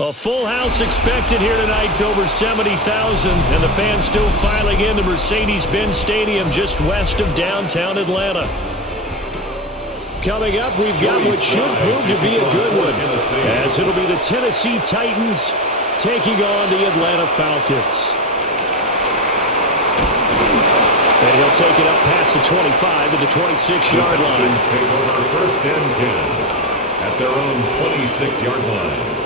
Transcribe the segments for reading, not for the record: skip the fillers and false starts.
A full house expected here tonight, over 70,000, and the fans still filing into Mercedes-Benz Stadium just west of downtown Atlanta. Coming up, we've got what should prove to be a good one, as it'll be the Tennessee Titans taking on the Atlanta Falcons. And he'll take it up past the 25 to the 26-yard line. Falcons take over first and 10 at their own 26-yard line.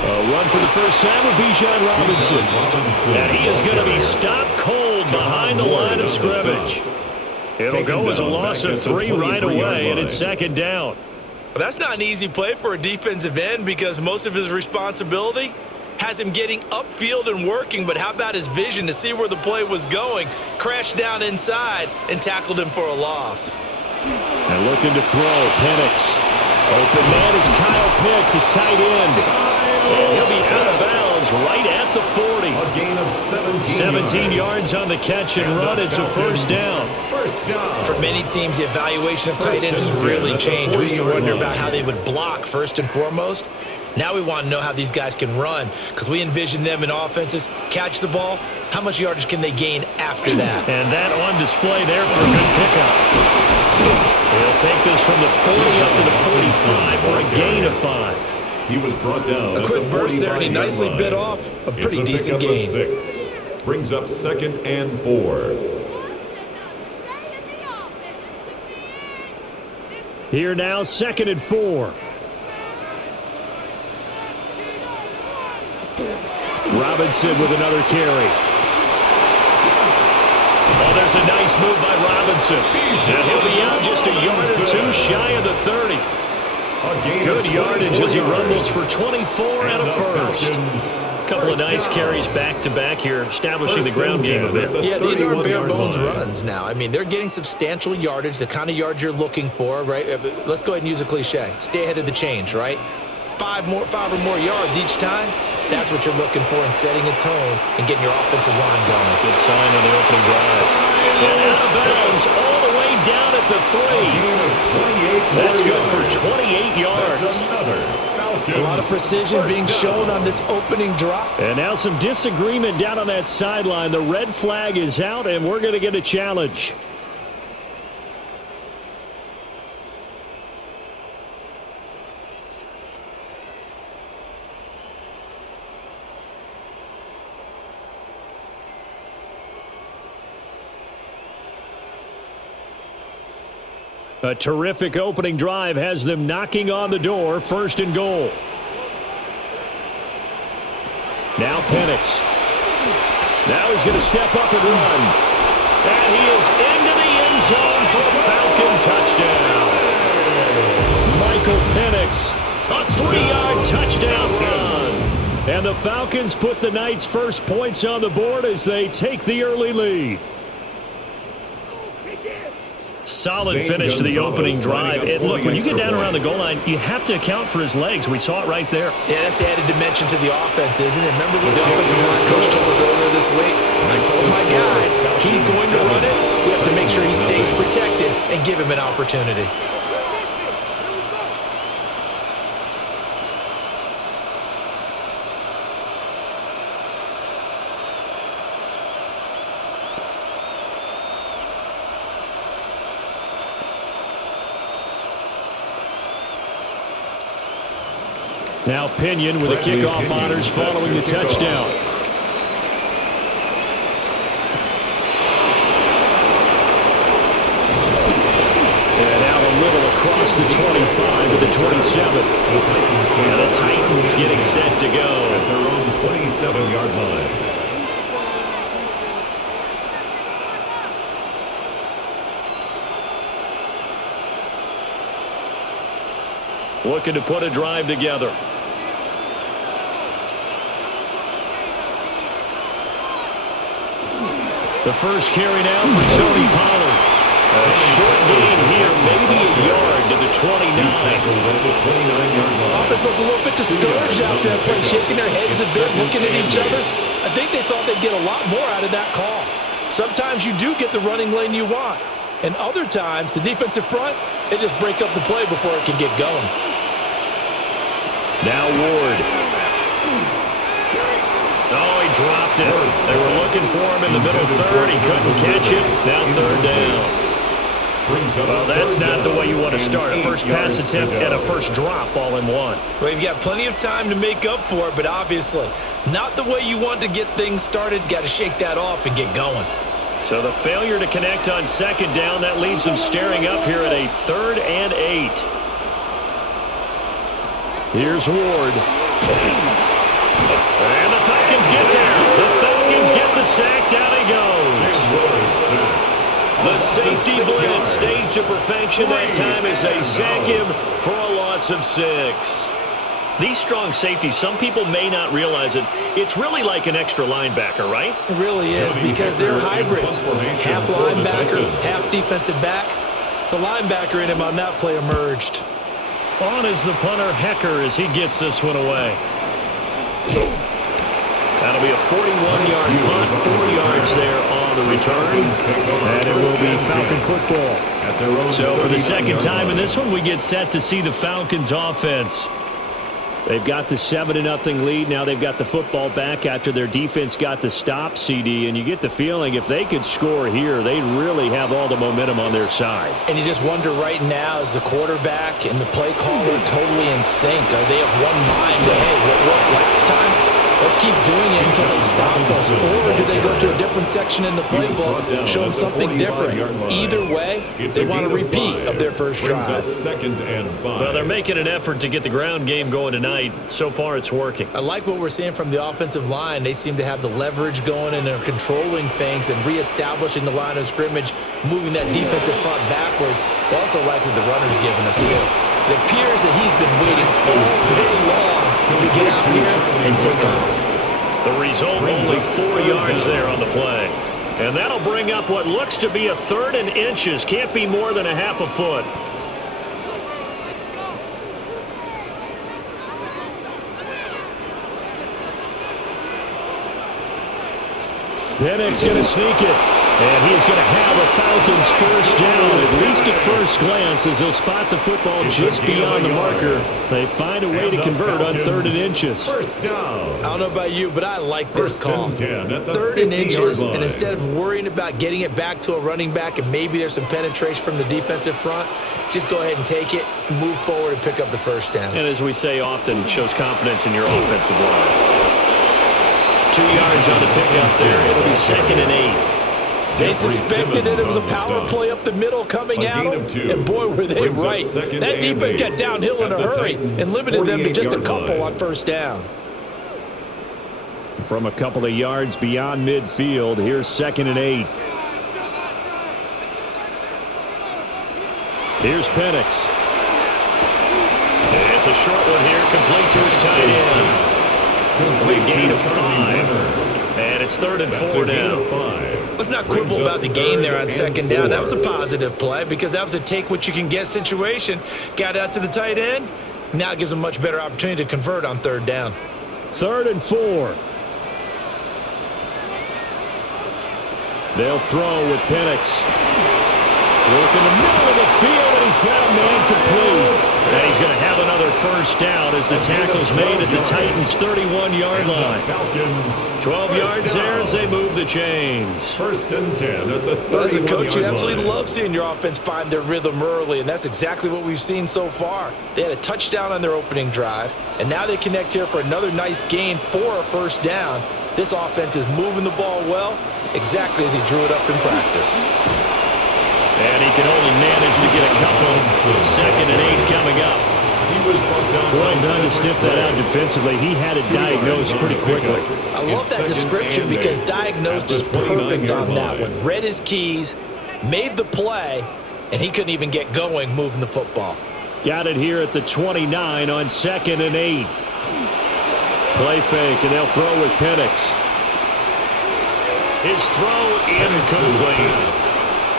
A run for the first time with Bijan Robinson. And he is going to be stopped cold behind the line of scrimmage. It'll go as a loss of 3 right away, and it's second down. Well, that's not an easy play for a defensive end because most of his responsibility has him getting upfield and working, but how about his vision to see where the play was going, crashed down inside, and tackled him for a loss. And looking to throw, Penix. Open man is Kyle Pitts, his tight end. And he'll be out of bounds right at the 40. A gain of 17 yards on the catch and run. It's a first down. For many teams, the evaluation of tight ends has really changed. We used to wonder about how they would block first and foremost. Now we want to know how these guys can run because we envision them in offenses, catch the ball. How much yardage can they gain after that? And that on display there for a good pickup. He'll take this from the 40 up to the 45 for a gain of 5. He was brought down. A quick burst there, and he nicely bit off a pretty decent gain. 6. Brings up second and 4. Here now, second and 4. Robinson with another carry. Oh, there's a nice move by Robinson. And he'll be out just a yard or 2 shy of the 30. Good yardage as he rumbles for 24 and a first. Couple of nice carries back-to-back here, establishing the ground game a bit. Yeah, these aren't bare-bones runs now. I mean, they're getting substantial yardage, the kind of yards you're looking for, right? Let's go ahead and use a cliche. Stay ahead of the change, right? 5 or more yards each time. That's what you're looking for in setting a tone and getting your offensive line going. Good sign on the opening drive. And out of bounds all the way down at the 3. That's good for 28 yards. A lot of precision being shown on this opening drop. And now some disagreement down on that sideline. The red flag is out, and we're going to get a challenge. A terrific opening drive has them knocking on the door, first and goal. Now Penix. Now he's going to step up and run. And he is into the end zone for a Falcon touchdown. Michael Penix, a 3-yard touchdown run. And the Falcons put the Knights' first points on the board as they take the early lead. Solid finish to the opening drive. And look, when you get down around the goal line, you have to account for his legs. We saw it right there. Yeah, that's the added dimension to the offense, isn't it? Remember what the offensive line coach told us earlier this week? I told my guys, he's going to run it. We have to make sure he stays protected and give him an opportunity. Now Pinion with the kickoff honors following the touchdown. And out a little across the 25 to the 27. And the Titans getting set to go. At their own 27-yard line. Looking to put a drive together. The first carry now for Tony Pollard. A short gain here, maybe a yard to the 29. Offense looked a little bit discouraged after that play, shaking their heads a bit, looking at each other. I think they thought they'd get a lot more out of that call. Sometimes you do get the running lane you want. And other times, the defensive front, they just break up the play before it can get going. Now Ward. Oh, he dropped it. They were looking for him in the middle third. He couldn't catch it. Now third down. Well, that's not the way you want to start. A first pass attempt and a first drop all in one. Well, you've got plenty of time to make up for it, but obviously not the way you want to get things started. Got to shake that off and get going. So the failure to connect on second down, that leaves them staring up here at a 3rd and 8. Here's Ward. And the Falcons get there. The Falcons get the sack. Down he goes. The safety blitz staged to perfection that time as they sack him for a loss of 6. These strong safeties, some people may not realize it. It's really like an extra linebacker, right? It really is, because they're hybrids. Half linebacker, half defensive back. The linebacker in him on that play emerged. On is the punter, Hecker, as he gets this one away. That'll be a 41-yard punt, 4 yards there on the return. And it will be Falcon football. So for the second time in this one, we get set to see the Falcons offense. They've got the 7-0 lead. Now they've got the football back after their defense got the stop, CD. And you get the feeling if they could score here, they'd really have all the momentum on their side. And you just wonder right now, is the quarterback and the play caller totally in sync? Are they of one mind? Hey, what worked last time? Let's keep doing it until they stop us. Or do they go to a different section in the playbook, show them something different? Either way, they want a repeat of their first drive. Well, they're making an effort to get the ground game going tonight. So far, it's working. I like what we're seeing from the offensive line. They seem to have the leverage going, and they're controlling things and reestablishing the line of scrimmage, moving that defensive front backwards. I also like what the runner's giving us, too. It appears that he's been waiting all day long to get out here and take off. The result, only 4 yards there on the play. And that'll bring up what looks to be a 3rd and inches. Can't be more than a half a foot. Penix going to sneak it. And he's going to have a Falcons first down, at least at first glance, as he'll spot the football just beyond the marker. They find a way to convert on 3rd and inches. First down. I don't know about you, but I like this call. 3rd and inches, and instead of worrying about getting it back to a running back and maybe there's some penetration from the defensive front, just go ahead and take it, move forward, and pick up the first down. And as we say often, shows confidence in your offensive line. 2 yards on the pickup there. It'll be 2nd and 8. They suspected it was a power play up the middle coming at them, and boy, were they right. That defense got downhill in a hurry and limited them to just a couple on first down. From a couple of yards beyond midfield, here's 2nd and 8. Here's Penix. It's a short one here, complete to his tight end. Complete gain of 5. And it's 3rd and 4 now. Let's not quibble about the gain there on second down. That was a positive play because that was a take-what-you-can-get situation. Got out to the tight end. Now it gives them a much better opportunity to convert on 3rd down. 3rd and 4. They'll throw with Penix. Work in the middle of the field, and he's got a man complete. And he's going to have another first down as the tackle's made at the Titans' 31-yard line. 12 yards there as they move the chains. 1st and 10 at the 31-yard line. As a coach, you absolutely love seeing your offense find their rhythm early, and that's exactly what we've seen so far. They had a touchdown on their opening drive, and now they connect here for another nice gain for a first down. This offense is moving the ball well, exactly as he drew it up in practice. And he can only manage to get a couple. 2nd and 8 coming up. Well done to sniff that out defensively. He had it diagnosed pretty quickly. I love that description because diagnosed is perfect on that one. Read his keys, made the play, and he couldn't even get going moving the football. Got it here at the 29 on 2nd and 8. Play fake, and they'll throw with Penix. His throw incomplete.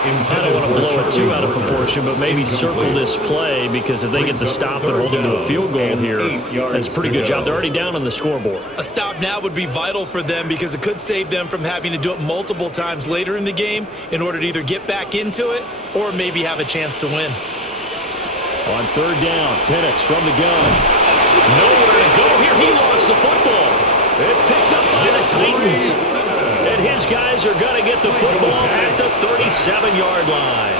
I don't want to blow it too out of proportion, but maybe circle this play, because if they get the stop and hold them to a field goal here, that's a pretty good job. They're already down on the scoreboard. A stop now would be vital for them, because it could save them from having to do it multiple times later in the game in order to either get back into it or maybe have a chance to win. On third down, Penix from the gun. Nowhere to go here. He lost the football. It's picked up by the Titans. And his guys are going to get the football at the 37-yard line.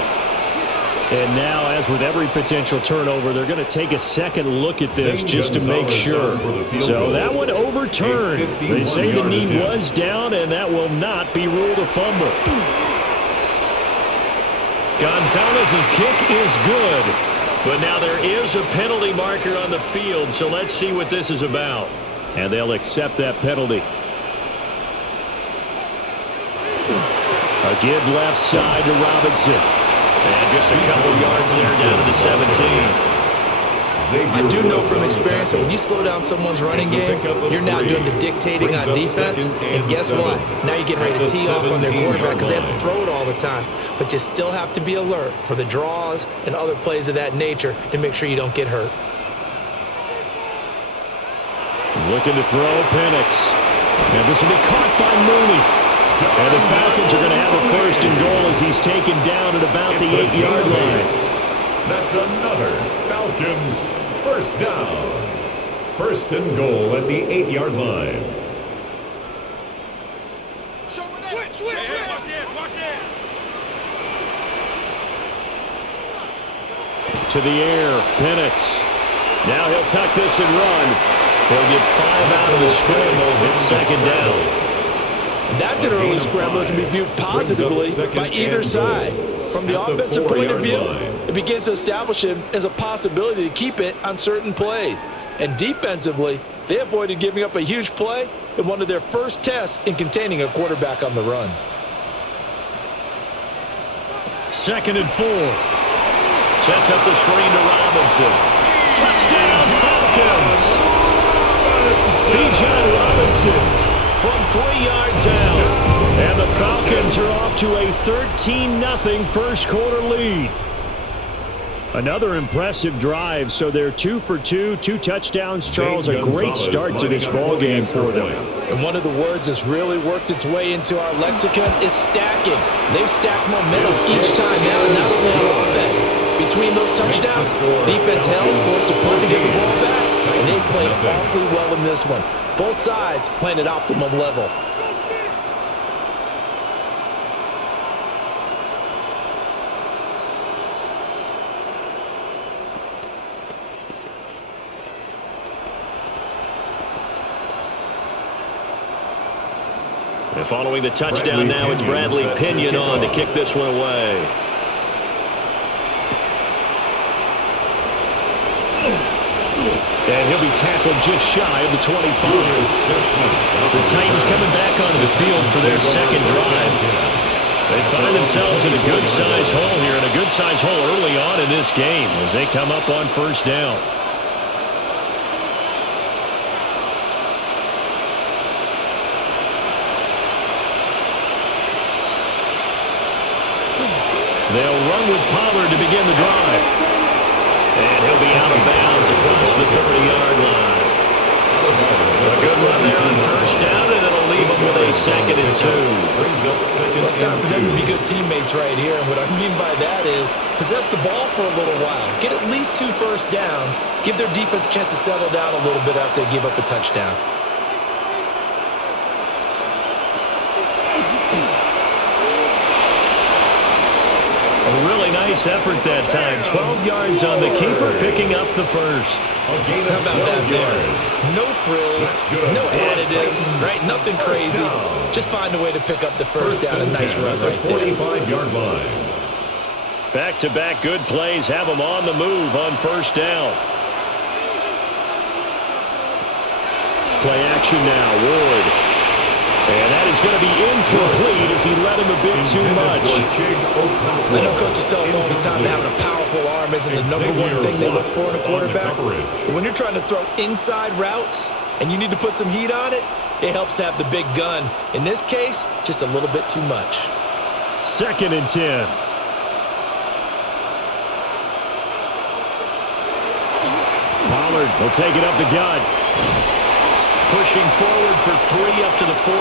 And now, as with every potential turnover, they're going to take a second look at this just to make sure. So that one overturned. They say the knee was down, and that will not be ruled a fumble. Gonzalez's kick is good. But now there is a penalty marker on the field, so let's see what this is about. And they'll accept that penalty. A give left side to Robinson. And just a couple yards there down to the 17. I do know from experience that when you slow down someone's running game, you're now doing the dictating on defense. And guess what? Now you're getting ready to tee off on their quarterback because they have to throw it all the time. But you still have to be alert for the draws and other plays of that nature to make sure you don't get hurt. Looking to throw, Penix. And this will be caught by Mooney. And the Falcons are going to have a first and goal as he's taken down at about the 8-yard line. That's another Falcons first down. First and goal at the 8-yard line. To the air, Penix. Now he'll tuck this and run. He'll get 5 out of the scramble. It's second down. That's an early scramble that can be viewed positively by either side. From the offensive point of view, it begins to establish him as a possibility to keep it on certain plays. And defensively, they avoided giving up a huge play in one of their first tests in containing a quarterback on the run. Second and 4. Sets up the screen to Robinson. Touchdown, Falcons! Bijan Robinson from 3 yards out. And the Falcons are off to a 13-0 first quarter lead. Another impressive drive, so they're 2 for 2, 2 touchdowns. Charles, a great start to this ball game for them. And one of the words that's really worked its way into our lexicon is stacking. They've stacked momentum each time now, and not only on offense. Between those touchdowns, defense held, forced to punt to get the ball back, and they played awfully well in this one. Both sides playing at optimum level. And following the touchdown now, it's Bradley Pinion on to kick this one away. And he'll be tackled just shy of the 25. The Titans coming back onto the field for their second drive. They find themselves in a good-sized hole here, and a good-sized hole early on in this game as they come up on first down. They'll run with Pollard to begin the drive. And he'll be out of bounds across the 30-yard line. A good run there on first down, and it'll leave them with a second and 2. Well, it's time for them to be good teammates right here. And what I mean by that is possess the ball for a little while. Get at least 2 first downs. Give their defense a chance to settle down a little bit after they give up a touchdown. A really nice effort that time. 12 yards on the keeper, picking up the first. How about that there? No frills, no additives, right? Nothing crazy. Just find a way to pick up the first down. A nice run right there. 45-yard line. Back-to-back good plays have them on the move on first down. Play action now, Ward. And that is going to be incomplete as he let him a bit too much. I know coaches tell us all the time that having a powerful arm isn't the number one thing they look for in a quarterback. But when you're trying to throw inside routes and you need to put some heat on it, it helps to have the big gun. In this case, just a little bit too much. Second and 10. Pollard will take it up the gut. Pushing forward for 3 up to the 48.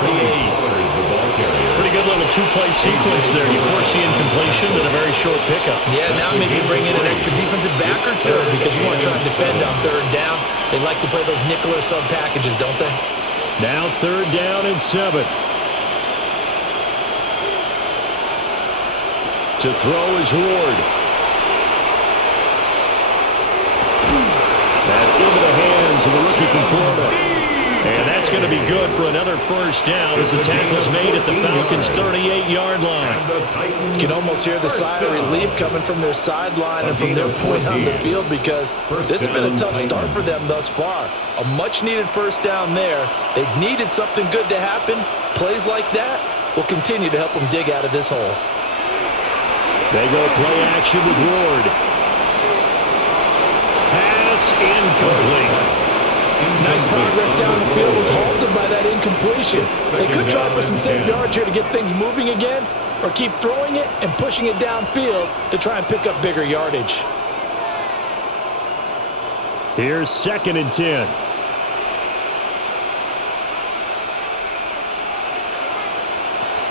Pretty good little two-play sequence there. You force the incompletion and a very short pickup. Yeah, now maybe bring in an extra defensive back or two because you want to try and defend on 3rd down. They like to play those nickel or sub packages, don't they? Now 3rd down and 7. To throw is Ward. That's into the hands of the rookie from Florida. And that's going to be good for another 1st down as the tackle's made at the Falcons' 38-yard line. You can almost hear the sigh of relief coming from their sideline and from their point on the field because this has been a tough start for them thus far. A much-needed 1st down there. They've needed something good to happen. Plays like that will continue to help them dig out of this hole. They go play action with Ward. Pass incomplete. Nice progress down the field was halted by that incompletion. They could try for some safe yards here to get things moving again or keep throwing it and pushing it downfield to try and pick up bigger yardage. Here's 2nd and 10.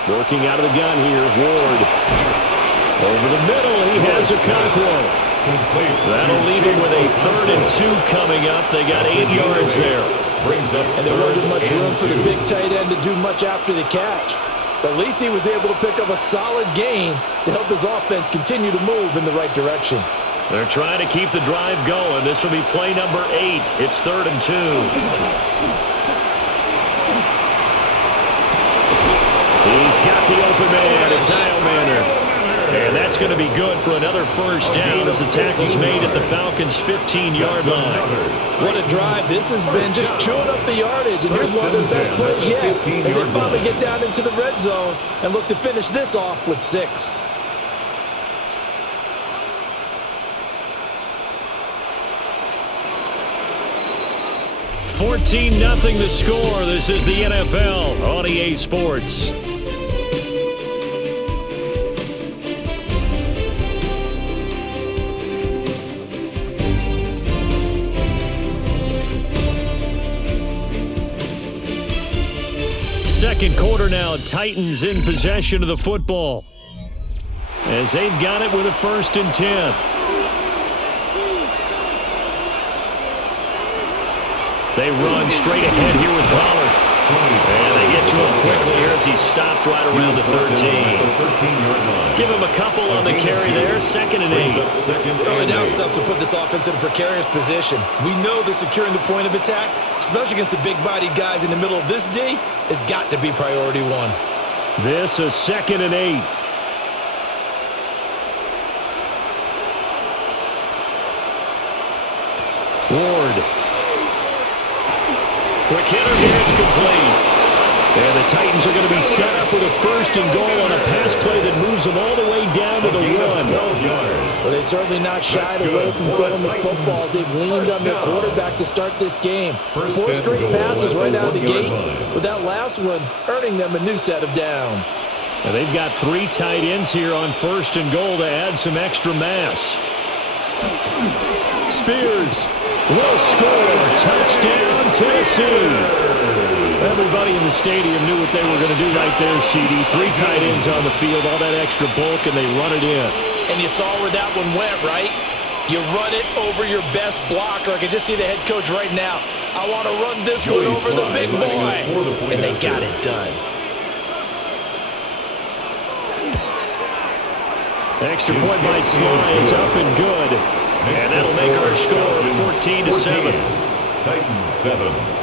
Working out of the gun here, Ward. Over the middle, he has a Okonkwo. That'll leave him with a 3rd and 2 coming up. They got 8 yards there. And there wasn't much room for the big tight end to do much after the catch. But at least he was able to pick up a solid gain to help his offense continue to move in the right direction. They're trying to keep the drive going. This will be play number 8. It's 3rd and 2. He's got the open man. It's Heilmanner. And that's going to be good for another 1st down as the tackle's made at the Falcons' 15-yard line. What a drive this has been, just chewing up the yardage. And here's one of the best plays yet as they finally get down into the red zone and look to finish this off with 6. $14-0 the score. This is the NFL on EA Sports. Second quarter now, Titans in possession of the football as they've got it with a 1st and 10. They run straight ahead here with Pollard. And they get to him quickly here as he stopped right around the 13. Give him a couple on the carry there, 2nd and 8. Early down stuff will put this offense in a precarious position. We know that securing the point of attack, especially against the big-bodied guys in the middle of this D, has got to be priority 1. This is 2nd and 8. Ward. Quick hitter here, it's complete. And the Titans are going to be set up with a 1st and goal on a pass play that moves them all the way down to the 1. Well, they've certainly not shied away from throwing the football. They've leaned on their quarterback to start this game. 4 straight passes right out of the gate, with that last one earning them a new set of downs. And they've got 3 tight ends here on 1st and goal to add some extra mass. Spears will score. Touchdown, Tennessee. Everybody in the stadium knew what they were going to do right there, CD. 3 tight ends on the field, all that extra bulk, and they run it in. And you saw where that one went, right? You run it over your best blocker. I can just see the head coach right now. I want to run this one over the big boy. And they got it done. Extra point by Sly is up and good. And that'll make our score 14-7. Titans 7.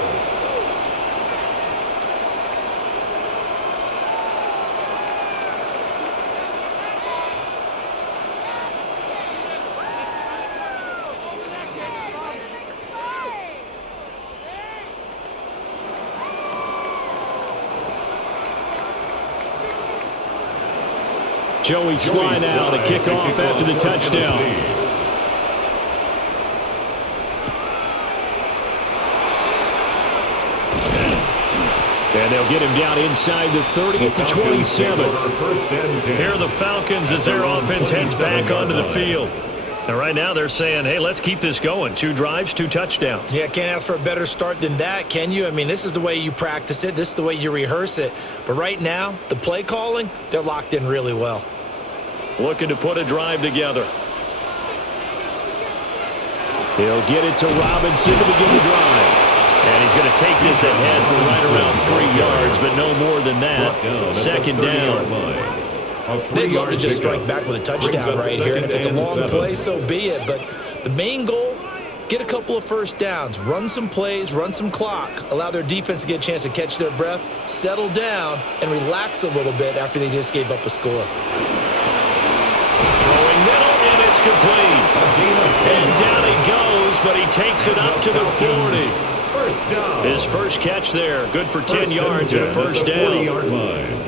Joey Sly now to kick off after the touchdown. And they'll get him down inside the 30 to 27. Here are the Falcons as their offense heads back onto the field. And right now they're saying, hey, let's keep this going. 2 drives, 2 touchdowns. Yeah, can't ask for a better start than that, can you? I mean, this is the way you practice it. This is the way you rehearse it. But right now, the play calling, they're locked in really well. Looking to put a drive together. He'll get it to Robinson to begin the drive. And he's going to take this ahead for right around 3 yards, but no more than that. Second down. They'd love to just strike back with a touchdown right here. And if it's a long play, so be it. But the main goal, get a couple of first downs, run some plays, run some clock, allow their defense to get a chance to catch their breath, settle down, and relax a little bit after they just gave up a score. Throwing middle, and it's complete. And down he goes, but he takes it up to the 40. First down. His first catch there, good for 10 yards and a first down.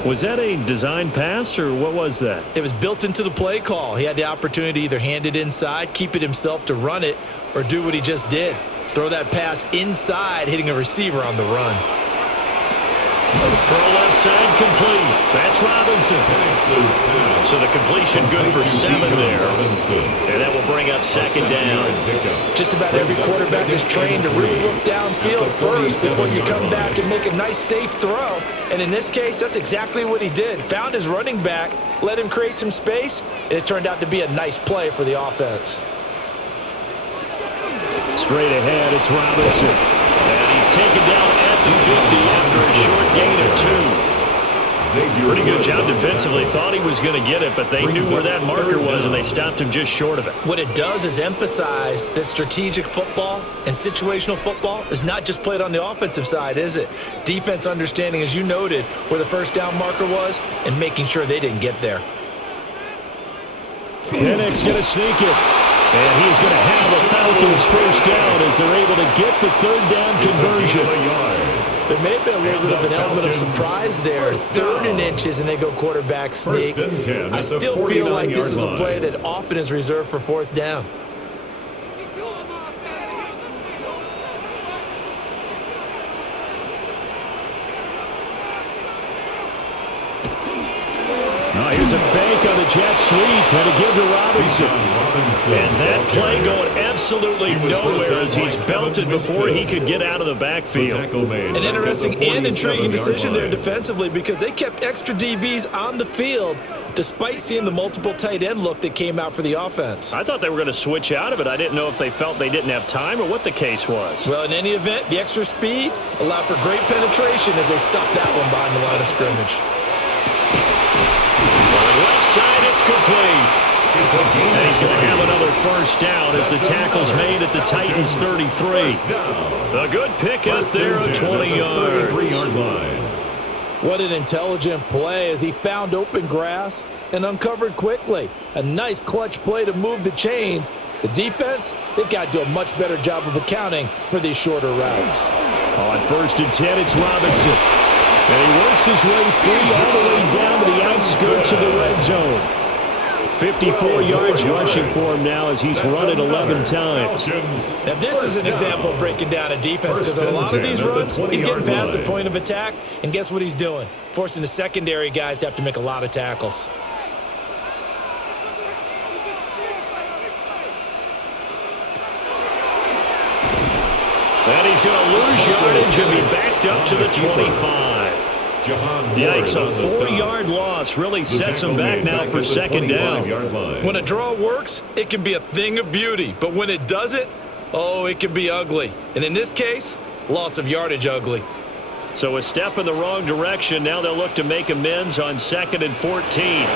Was that a design pass, or what was that? It was built into the play call. He had the opportunity to either hand it inside, keep it himself to run it, or do what he just did. Throw that pass inside, hitting a receiver on the run. Throw left side complete. That's Robinson. So the completion good for 7 there. And that will bring up second down. Just about every quarterback is trained to really look downfield first before you come back and make a nice safe throw. And in this case, that's exactly what he did. Found his running back, let him create some space, and it turned out to be a nice play for the offense. Straight ahead, it's Robinson. And he's taken down at the 50 after a short gain of 2. Pretty good job defensively. Thought he was going to get it, but they knew where that marker was, and they stopped him just short of it. What it does is emphasize that strategic football and situational football is not just played on the offensive side, is it? Defense understanding, as you noted, where the first down marker was and making sure they didn't get there. Penix going to sneak it. And he's going to have the Falcons first down as they're able to get the third down conversion. There may have been a little bit of an element of surprise there. 3rd and inches, and they go quarterback sneak. I still feel like this is a play that often is reserved for 4th down. Here's a fake on the jet sweep, and a give to Robinson. And that play going absolutely nowhere as he's belted before he could get out of the backfield. An interesting and intriguing decision there defensively because they kept extra DBs on the field despite seeing the multiple tight end look that came out for the offense. I thought they were going to switch out of it. I didn't know if they felt they didn't have time or what the case was. Well, in any event, the extra speed allowed for great penetration as they stopped that one behind the line of scrimmage. Left side, it's complete. And he's going to have another first down as the tackle's made at the Titans' 33. A good pickup there at 20 yards. What an intelligent play as he found open grass and uncovered quickly. A nice clutch play to move the chains. The defense, they've got to do a much better job of accounting for these shorter routes. On 1st and 10, it's Robinson. And he works his way free all the way down to the outskirts of the red zone. 54 yards rushing for him now as he's run it 11 times. Now this is an example of breaking down a defense because on a lot of these runs, he's getting past the point of attack, and guess what he's doing? Forcing the secondary guys to have to make a lot of tackles. And he's going to lose yardage and be backed up to the 25. Yikes, a 4-yard loss really sets him back now for second down. When a draw works, it can be a thing of beauty. But when it doesn't, oh, it can be ugly. And in this case, loss of yardage ugly. So a step in the wrong direction. Now they'll look to make amends on 2nd and 14.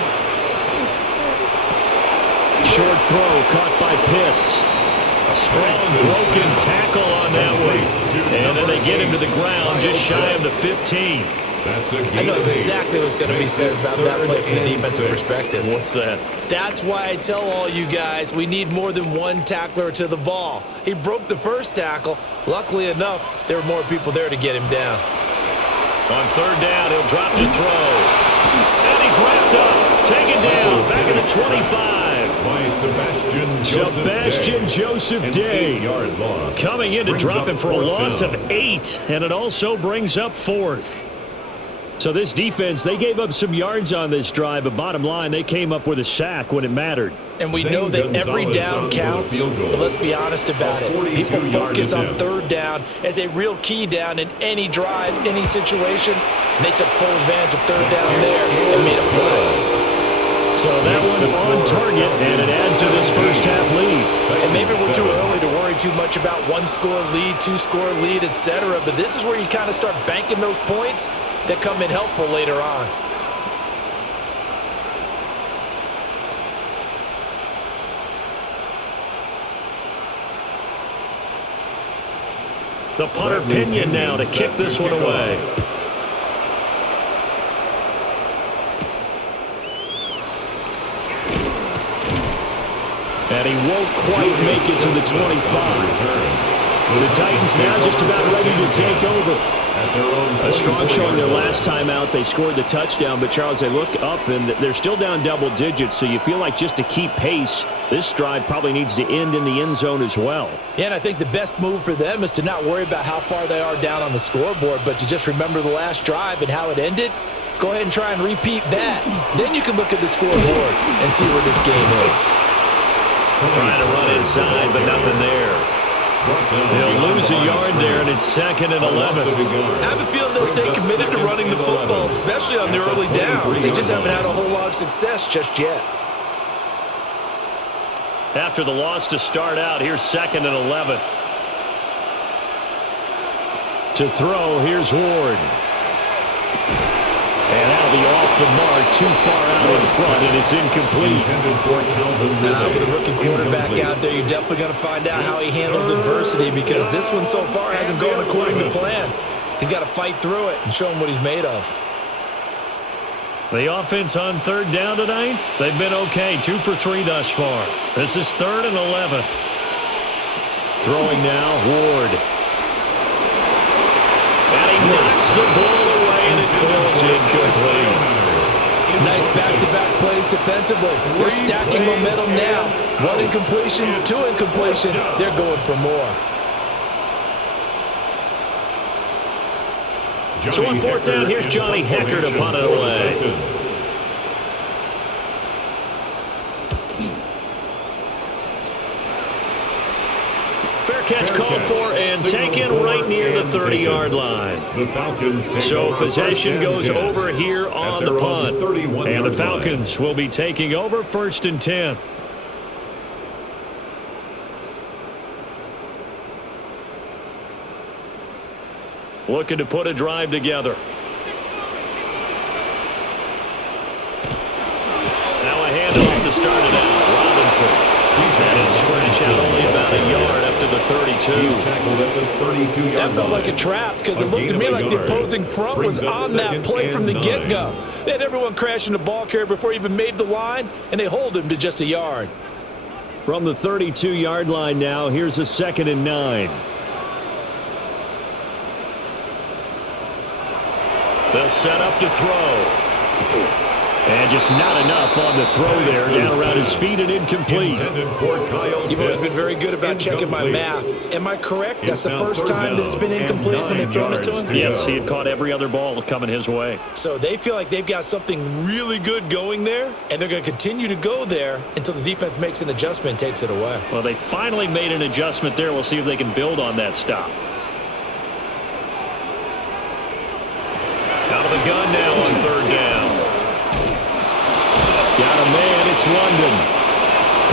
Short throw caught by Pitts. A strong broken tackle on that one. And then they get him to the ground just shy of the 15. I know exactly what's going to be said about that play from the defensive perspective. What's that? That's why I tell all you guys we need more than one tackler to the ball. He broke the first tackle. Luckily enough, there were more people there to get him down. On 3rd down, he'll drop to throw. And he's wrapped up. Taken down. Back at the 25. By Sebastian Joseph Day coming in to drop him for a loss of 8. And it also brings up 4th. So this defense, they gave up some yards on this drive, but bottom line, they came up with a sack when it mattered. And we know that every down counts, but let's be honest about it. People focus on third down as a real key down in any drive, any situation. And they took full advantage of third down there and made a play. So that one on target, and it adds to this first half lead. And maybe we're too early to worry too much about one-score lead, two-score lead, etc. But this is where you kind of start banking those points that come in helpful later on. The punter Pinion now to kick this one away. And he won't quite make it to the 25. The Titans now just about ready to take over. A strong showing their last time out. They scored the touchdown, but Charles, they look up and they're still down double digits, so you feel like just to keep pace, this drive probably needs to end in the end zone as well. Yeah, and I think the best move for them is to not worry about how far they are down on the scoreboard, but to just remember the last drive and how it ended. Go ahead and try and repeat that. Then you can look at the scoreboard and see where this game is. Trying to run inside, but nothing there. They'll lose a yard there, and it's 2nd and 11. I have a feeling they'll stay committed to running the football, especially on their early downs. They just haven't had a whole lot of success just yet. After the loss to start out, here's 2nd and 11. To throw, here's Ward. And that'll be off the mark, too far out in front, and it's incomplete. With a rookie quarterback out there, you're definitely going to find out how he handles adversity, because this one so far hasn't gone according to plan. He's got to fight through it and show him what he's made of. The offense on third down tonight, they've been okay, 2 for 3 thus far. This is 3rd and 11. Throwing now, Ward. And he knocks the ball away, and it falls incomplete. Nice back-to-back plays defensively. They're stacking momentum now. 1 incompletion, 2 incompletion. They're going for more. So on 4th down, here's Johnny Hecker to punt it away. Fair catch called for and taken right near the 30-yard line. So possession goes over here on the punt. And the Falcons will be taking over 1st and 10. Looking to put a drive together. Now a handoff to start it out. Robinson. And it's scratched out only about a yard up to the 32. He's tackled at the 32-yard That felt like a trap, because it looked to me like the opposing front was on that play from the get-go. They had everyone crashing the ball carrier before he even made the line, and they hold him to just a yard. From the 32-yard line now, here's a 2nd and 9. They'll set up to throw. And just not enough on the throw there. Down around his feet and incomplete. You've always been very good about checking my math. Am I correct? That's the first time that it's been incomplete when they've thrown it to him? Yes, he had caught every other ball coming his way. So they feel like they've got something really good going there, and they're going to continue to go there until the defense makes an adjustment and takes it away. Well, they finally made an adjustment there. We'll see if they can build on that stop. Out of the gun now on 3rd down. Got a man, it's London.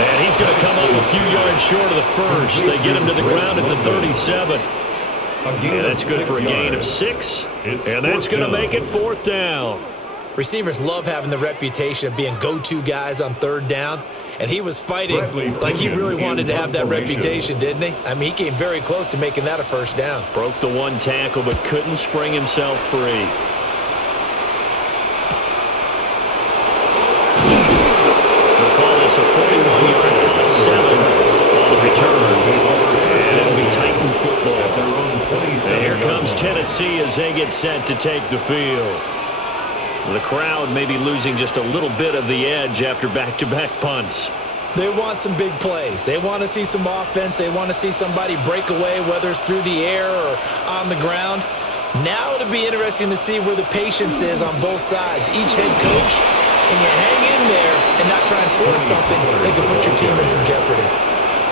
And he's going to come up a few yards short of the first. They get him to the ground at the 37. And that's good for a gain of 6. And that's going to make it 4th down. Receivers love having the reputation of being go-to guys on 3rd down. And he was fighting like he really wanted to have that reputation, didn't he? I mean, he came very close to making that a 1st down. Broke the 1 tackle, but couldn't spring himself free. A 41-yard punt, 7 on the return. And it'll be Titan football. And here comes Tennessee as they get set to take the field. The crowd may be losing just a little bit of the edge after back-to-back punts. They want some big plays. They want to see some offense. They want to see somebody break away, whether it's through the air or on the ground. Now it'll be interesting to see where the patience is on both sides. Each head coach, can you hang in there and not try and force something that could put your team in some jeopardy?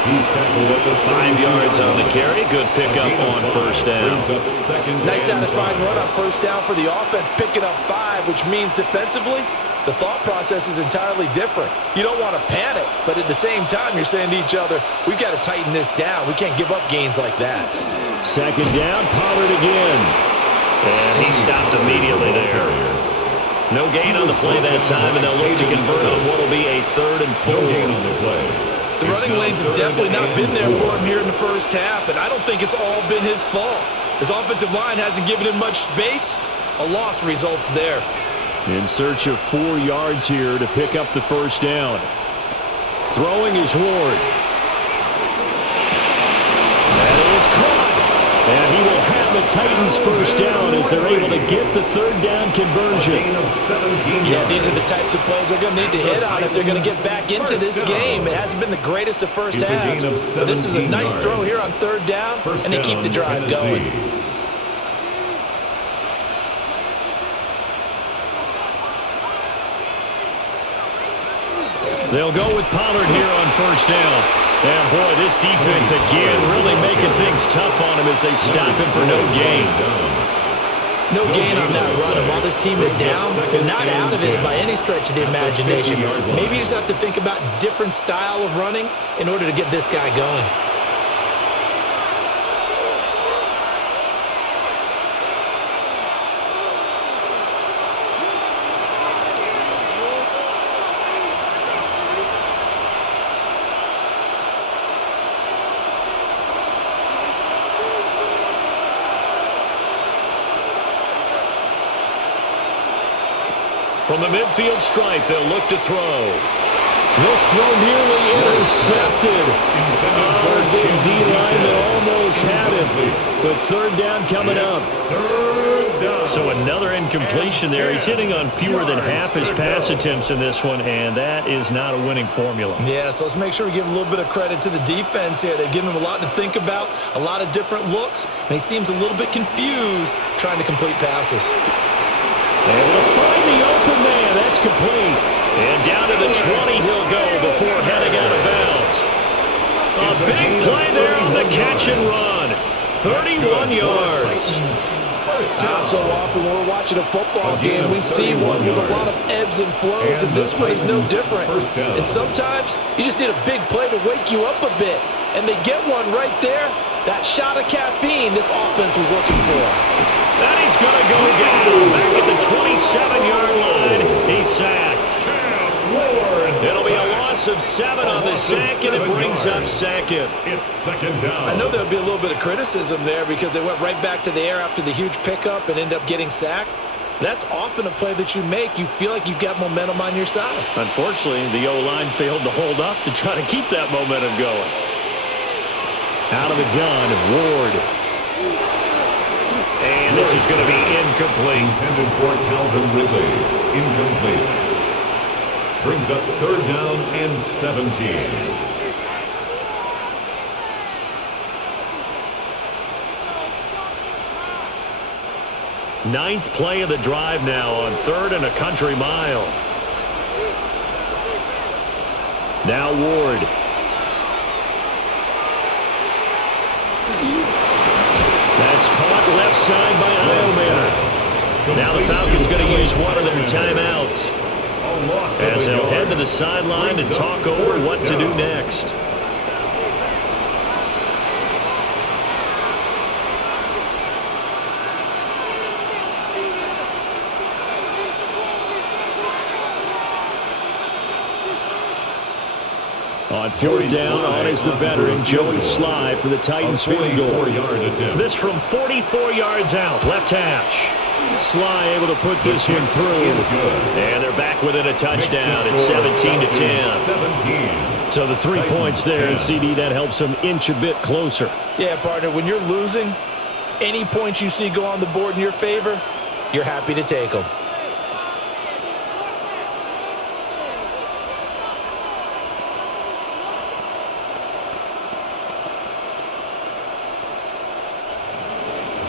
He's tackled at the 5 yards on the carry. Good pickup on first down. Nice satisfying run on first down for the offense, picking up 5, which means defensively, the thought process is entirely different. You don't want to panic, but at the same time, you're saying to each other, we've got to tighten this down. We can't give up gains like that. Second down, Pollard again. And he stopped immediately there. No gain on the play that time, and they'll look to convert on what will be a 3rd and 4. No gain on the play. The running lanes have definitely not been there for him here in the first half, and I don't think it's all been his fault. His offensive line hasn't given him much space. A loss results there. In search of 4 yards here to pick up the first down. Throwing is Ward. That is caught. And he will have the Titans first down as they're able to get the 3rd down conversion. Yeah, these are the types of plays they're going to need to hit on if they're going to get back into this game. It hasn't been the greatest of first halves, but this is a nice throw here on 3rd down, and they keep the drive going. They'll go with Pollard here on first down. And, boy, this defense again really making things tough on him as they stop him for no gain. No gain on that run. And while this team is down, they're not out of it by any stretch of the imagination. Maybe you just have to think about different style of running in order to get this guy going. From the midfield stripe, they'll look to throw. This throw nearly intercepted. Oh, big D-lineman almost had it. But 3rd down coming up. So another incompletion there. He's hitting on fewer than half his pass attempts in this one, and that is not a winning formula. Yeah, so let's make sure we give a little bit of credit to the defense here. They're giving him a lot to think about, a lot of different looks, and he seems a little bit confused trying to complete passes. Able to find the open man. That's complete. And down to the 20 he'll go before heading out of bounds. A big play there on the catch and run. 31 yards. So often when we're watching a football game, we see one with a lot of ebbs and flows, and this one is no different. And sometimes you just need a big play to wake you up a bit. And they get one right there. That shot of caffeine this offense was looking for. And he's going to go down back at the 27-yard line. He's sacked. It'll be a loss of 7 on the sack, and it brings up 2nd. It's 2nd down. I know there'll be a little bit of criticism there because they went right back to the air after the huge pickup and ended up getting sacked. That's often a play that you make. You feel like you've got momentum on your side. Unfortunately, the O-line failed to hold up to try to keep that momentum going. Out of the gun, Ward. And this is going to be incomplete. Intended for Calvin Ridley. Incomplete. Brings up 3rd down and 17. Ninth play of the drive now on 3rd and a country mile. Now Ward. That's caught left side by Eilman. Now the Falcons going to use one of their timeouts as they'll head to the sideline and talk over what to do next. On 4th down, on is the veteran, Joey Sly for the Titans field goal. This from 44 yards out, left hash. Sly able to put this one through. And they're back within a touchdown. It's 17-10. So the 3 points there, and CD, that helps them inch a bit closer. Yeah, partner, when you're losing, any points you see go on the board in your favor, you're happy to take them.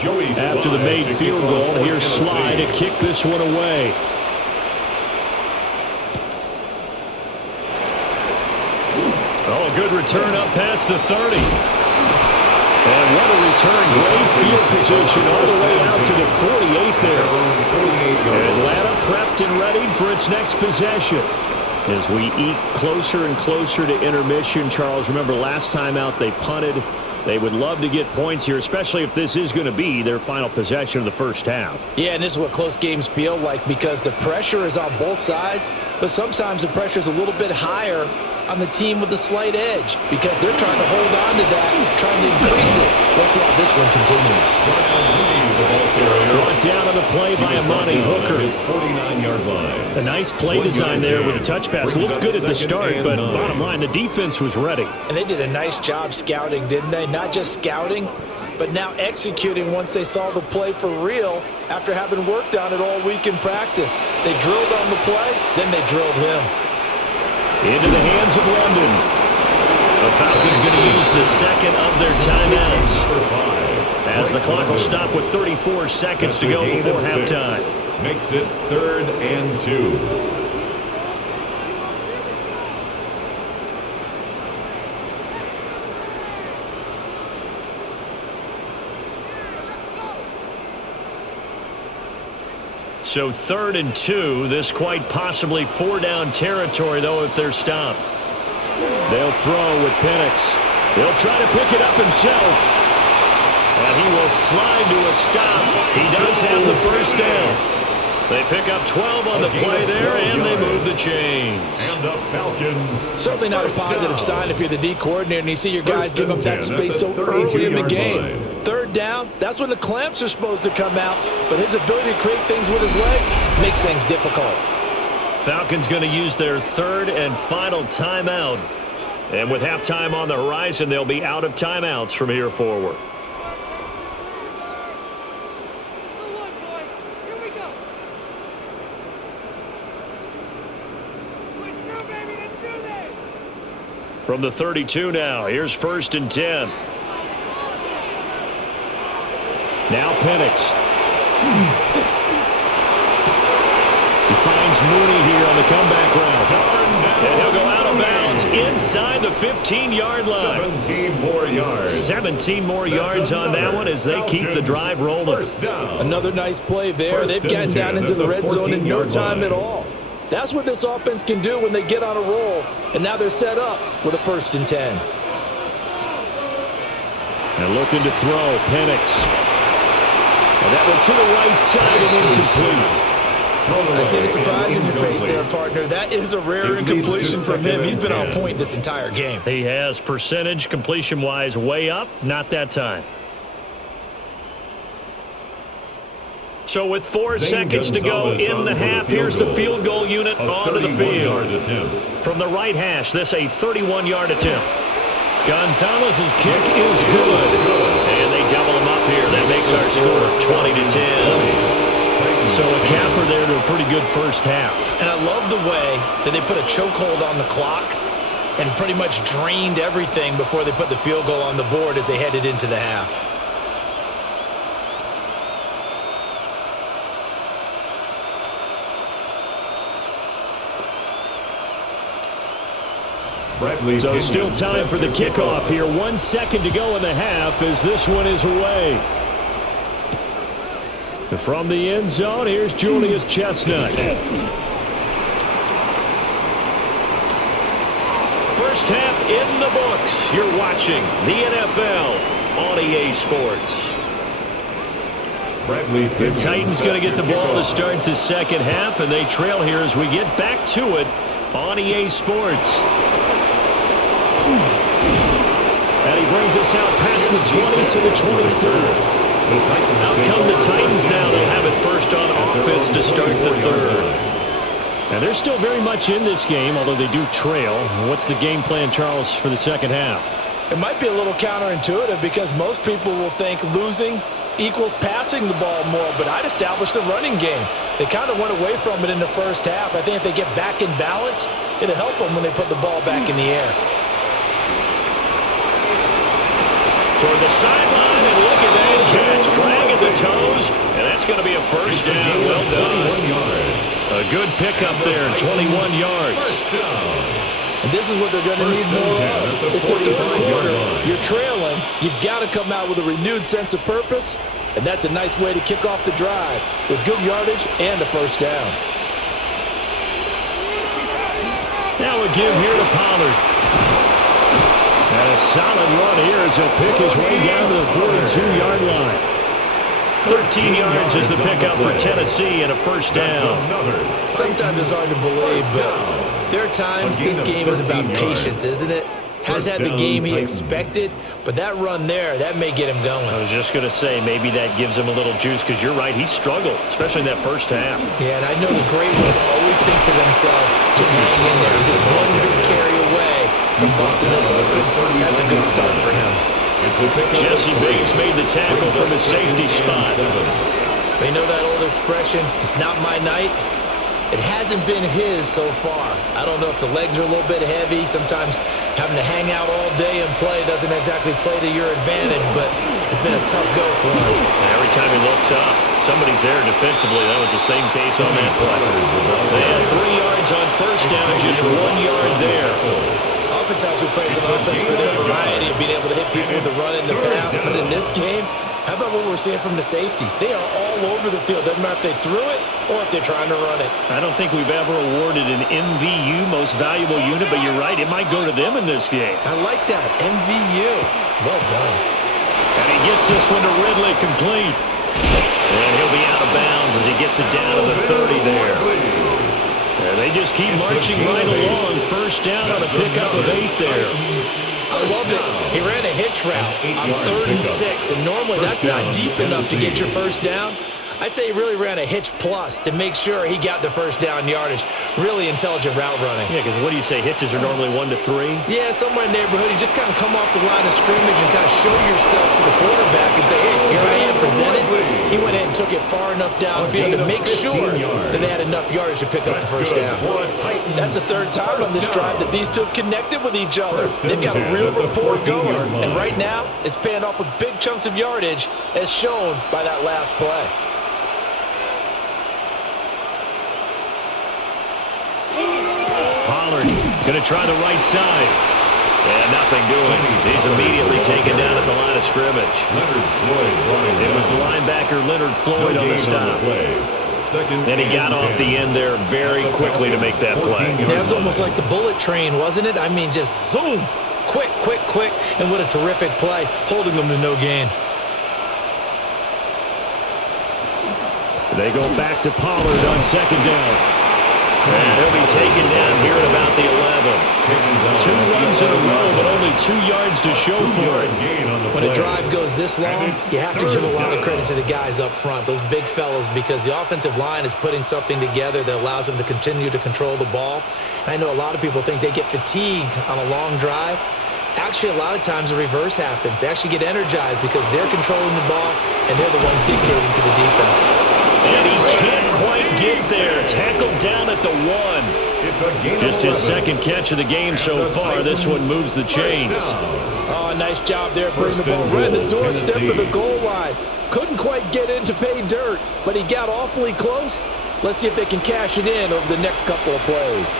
After the made field goal, here's Sly to kick this one away. Oh, a good return up past the 30. And what a return. Great field position all the way out to the 48 there. Atlanta prepped and ready for its next possession. As we eke closer and closer to intermission, Charles, remember last time out they punted. They would love to get points here, especially if this is going to be their final possession of the first half. Yeah, and this is what close games feel like because the pressure is on both sides, but sometimes the pressure is a little bit higher on the team with the slight edge because they're trying to hold on to that, trying to increase it. Let's see how this one continues. Brought down on the play by Amani Hooker. 49-yard line. A nice play design there with a touch pass. Looked good at the start, but bottom line, the defense was ready. And they did a nice job scouting, didn't they? Not just scouting, but now executing once they saw the play for real after having worked on it all week in practice. They drilled on the play, then they drilled him. Into the hands of London. The Falcons going to use the second of their timeouts as the clock will stop with 34 seconds to go before halftime. Makes it 3rd and 2. So 3rd and 2. This quite possibly 4-down territory, though, if they're stopped. They'll throw with Penix. He'll try to pick it up himself. And he will slide to a stop. He does have the first down. They pick up 12 on the play there, and they move the chains. And the Falcons. Certainly not a positive sign if you're the D coordinator and you see your guys give up that space so early in the game. 3rd down, that's when the clamps are supposed to come out, but his ability to create things with his legs makes things difficult. Falcons going to use their 3rd and final timeout. And with halftime on the horizon, they'll be out of timeouts from here forward. From the 32 now, here's 1st and 10. Now Penix. He finds Mooney here on the comeback route. And he'll go out of bounds inside the 15-yard line. 17 more yards. 17 more yards on that one as they keep the drive rolling. Another nice play there. They've gotten down into the red zone in no time at all. That's what this offense can do when they get on a roll. And now they're set up with a 1st and 10. And looking to throw, Penix. And that one to the right side and incomplete. I see the surprise in your face there, partner. That is a rare incompletion from him. He's been on point this entire game. He has percentage completion-wise way up. Not that time. So with 4 seconds to go in the half, here's the field goal unit onto the field. From the right hash, this a 31-yard attempt. Gonzalez's kick is good. And they double him up here. That makes our score 20-10. So a capper there to a pretty good first half. And I love the way that they put a chokehold on the clock and pretty much drained everything before they put the field goal on the board as they headed into the half. So still time for the kickoff here. 1 second to go in the half as this one is away. From the end zone, here's Julius Chestnut. First half in the books. You're watching the NFL on EA Sports. The Titans going to get the ball to start the second half, and they trail here as we get back to it on EA Sports. And he brings us out past the 20 to the 24. Out come the Titans now. They'll have it first on offense to start the 3rd. And they're still very much in this game, although they do trail. What's the game plan, Charles, for the second half? It might be a little counterintuitive because most people will think losing equals passing the ball more, but I'd establish the running game. They kind of went away from it in the first half. I think if they get back in balance, it'll help them when they put the ball back in the air. Toward the sideline, and look at that catch. Dragging toes, and that's going to be a first down. Well done. A good pickup there, 21 yards. First down. And this is what they're going to need more of. It's the third quarter. You're trailing. You've got to come out with a renewed sense of purpose, and that's a nice way to kick off the drive with good yardage and a first down. Now a give here to Pollard. And a solid run here as he'll pick his way down to the 42-yard line. 13 yards is the pickup for Tennessee and a first down. Sometimes it's hard to believe, but there are times this game is about patience, isn't it? Has had the game he expected, but that run there, that may get him going. I was just going to say, maybe that gives him a little juice, because you're right, he struggled, especially in that first half. Yeah, and I know the great ones always think to themselves, just hang in there, just one big carry away from busting this open. That's a good start for him. Jesse Bates made the tackle from his safety spot. You know that old expression, it's not my night? It hasn't been his so far. I don't know if the legs are a little bit heavy. Sometimes having to hang out all day and play doesn't exactly play to your advantage, but it's been a tough go for him. And every time he looks up, somebody's there defensively. That was the same case on that play. They had 3 yards on first down, just 1 yard there. Oftentimes we praise an offense for their variety of being able to hit people with the run in the pass, but in this game, how about what we're seeing from the safeties? They are all over the field. Doesn't matter if they threw it or if they're trying to run it. I don't think we've ever awarded an MVU, most valuable unit, but you're right, it might go to them in this game. I like that, MVU. Well done. And he gets this one to Ridley, complete. And he'll be out of bounds as he gets it down to the 30 there. And they just keep marching right along. First down on a pickup of 8 there. I love it. He ran a hitch route on 3rd and 6, and normally that's not deep enough to get your first down. I'd say he really ran a hitch plus to make sure he got the first down yardage. Really intelligent route running. Yeah, because what do you say, hitches are normally 1 to 3? Yeah, somewhere in the neighborhood. You just kind of come off the line of scrimmage and kind of show yourself to the quarterback and say, hey, here I am, presented. He went ahead and took it far enough downfield to make sure that they had enough yardage to pick up the first down. That's the 3rd time on this drive that these two have connected with each other. They've got a real rapport going. And right now, it's paying off with big chunks of yardage as shown by that last play. Pollard going to try the right side. And nothing doing. He's immediately taken down at the line of scrimmage. It was the linebacker Leonard Floyd on the stop. And he got off the end there very quickly to make that play. That was almost like the bullet train, wasn't it? I mean, just zoom. Quick, quick, quick. And what a terrific play, holding them to no gain. They go back to Pollard on 2nd down. And he'll be taken down here at about the 11. 2 runs in a row, but only 2 yards to show for it. When a drive goes this long, you have to give a lot of credit to the guys up front, those big fellas, because the offensive line is putting something together that allows them to continue to control the ball. And I know a lot of people think they get fatigued on a long drive. Actually, a lot of times the reverse happens. They actually get energized because they're controlling the ball, and they're the ones dictating to the defense. And he can't quite get there. Tackled down at the 1. Just his 2nd catch of the game so far. This one moves the chains. Oh, nice job there bringing the ball right at the doorstep of the goal line. Couldn't quite get in to pay dirt, but he got awfully close. Let's see if they can cash it in over the next couple of plays.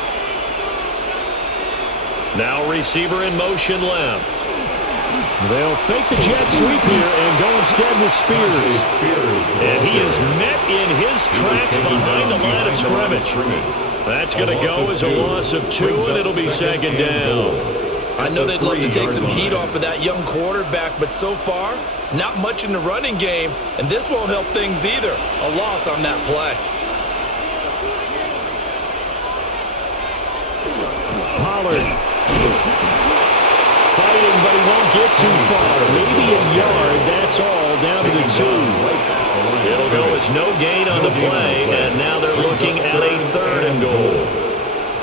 Now receiver in motion left. They'll fake the jet sweep here and go instead with Spears. And he is met in his tracks behind the line of scrimmage. That's going to go as a loss of 2, and it'll be 2nd down. I know they'd love to take some heat off of that young quarterback, but so far, not much in the running game, and this won't help things either. A loss on that play. Pollard. Fighting, but he won't get too far. Maybe a yard, that's all, down to the 2. It'll go as no gain on the play, and now they're looking at a 3rd and goal.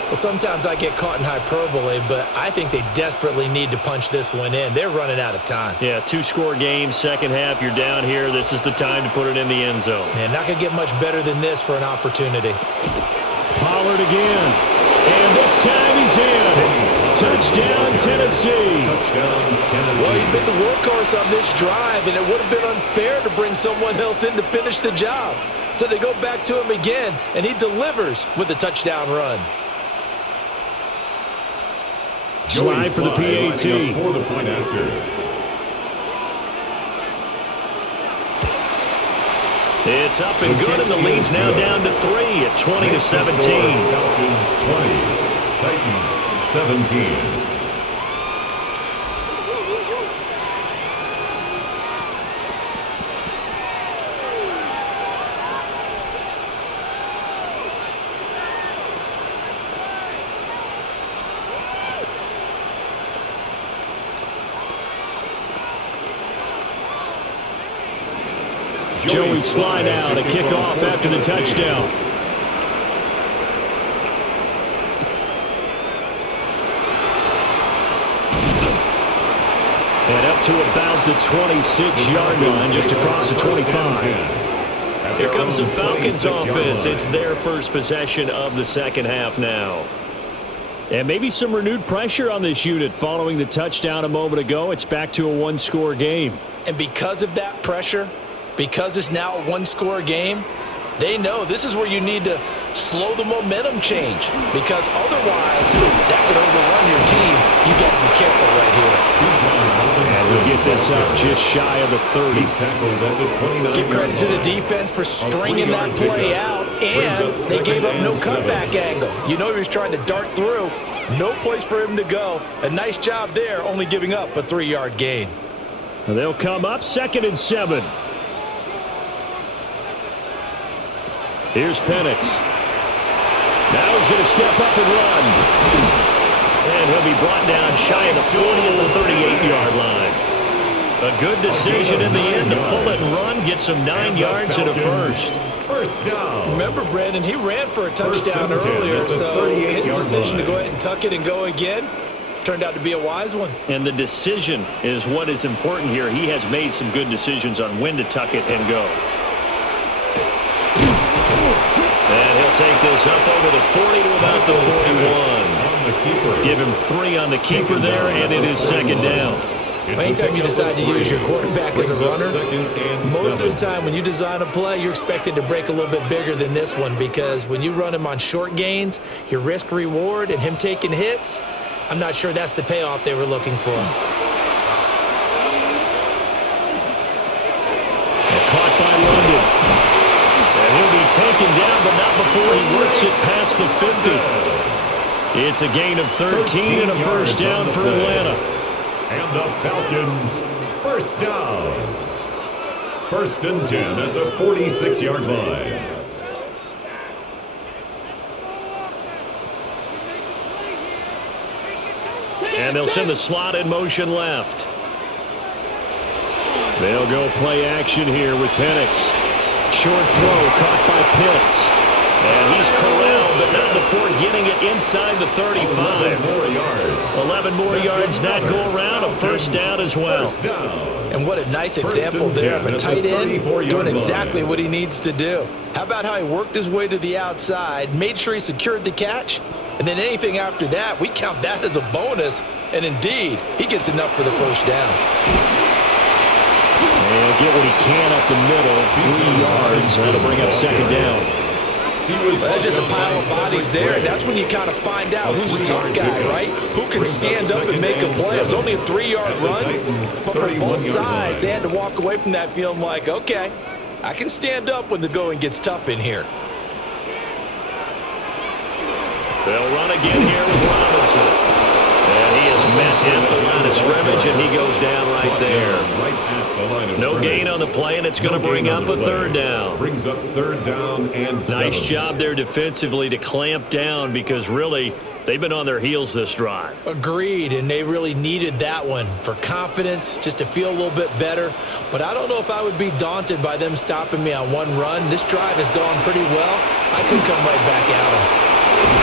Well, sometimes I get caught in hyperbole, but I think they desperately need to punch this one in. They're running out of time. Yeah, 2-score game, 2nd half, you're down here. This is the time to put it in the end zone. Man, not going to get much better than this for an opportunity. Pollard again. And this time he's in. Touchdown, Tennessee. Touchdown, Tennessee. Well, he's been the workhorse on this drive, and it would have been unfair to bring someone else in to finish the job. So they go back to him again, and he delivers with a touchdown run. Slide for the PAT. For the point after. It's up and good, and the lead's now down to 3 at 20-17. Falcons 20, Titans 17. Joey slide out, a kickoff after the touchdown. And up to about the 26-yard line, just across the 25. Here comes the Falcons offense. It's their first possession of the second half now. And maybe some renewed pressure on this unit following the touchdown a moment ago. It's back to a one-score game. And because of that pressure, because it's now a one-score game, they know this is where you need to slow the momentum change, because otherwise that could overrun your team. You got to be careful right here. And we'll get this up just shy of the 30. Give credit to the defense for stringing that play out, and they gave up no cutback angle. You know he was trying to dart through. No place for him to go. A nice job there, only giving up a 3-yard gain. They'll come up 2nd and 7. Here's Penix. Now he's going to step up and run. And he'll be brought down shy of the 40 at the 38-yard line. A good decision in the end to pull it and run, get some 9 yards and a first. First down. Remember, Brandon, he ran for a touchdown earlier, so his decision to go ahead and tuck it and go again turned out to be a wise one. And the decision is what is important here. He has made some good decisions on when to tuck it and go. And he'll take this up over the 40 to about the 41. Give him 3 on the keeper there, and it is 2nd down. Anytime you decide to use your quarterback as a runner, most of the time when you design a play, you're expected to break a little bit bigger than this one, because when you run him on short gains, your risk-reward and him taking hits, I'm not sure that's the payoff they were looking for. Caught by London. And he'll be taken down, but not before he works it past the 50. It's a gain of 13 and a first down for Atlanta. And the Falcons, first down. 1st and 10 at the 46-yard line. And they'll send the slot in motion left. They'll go play action here with Penix. Short throw caught by Pitts. And he's corralled, but not before getting it inside the 35. 11 more yards that go around, a first down as well. And what a nice example there of a tight end doing exactly what he needs to do. How about how he worked his way to the outside, made sure he secured the catch, and then anything after that, we count that as a bonus. And indeed, he gets enough for the first down. And he'll get what he can up the middle, 3 yards. That'll bring up 2nd down. There's just a pile of bodies there, and that's when you kind of find out who's a tough guy, right? Who can stand up and make a play. It's only a 3-yard run, but for both sides, they had to walk away from that feeling like, okay, I can stand up when the going gets tough in here. They'll run again here with Robinson. And he is met at the line of scrimmage, and he goes down right there. No gain on the play, and it's going to bring up a 3rd down. Brings up 3rd down and 7. Nice job there defensively to clamp down, because really they've been on their heels this drive. Agreed, and they really needed that one for confidence, just to feel a little bit better. But I don't know if I would be daunted by them stopping me on one run. This drive has gone pretty well. I could come right back at them.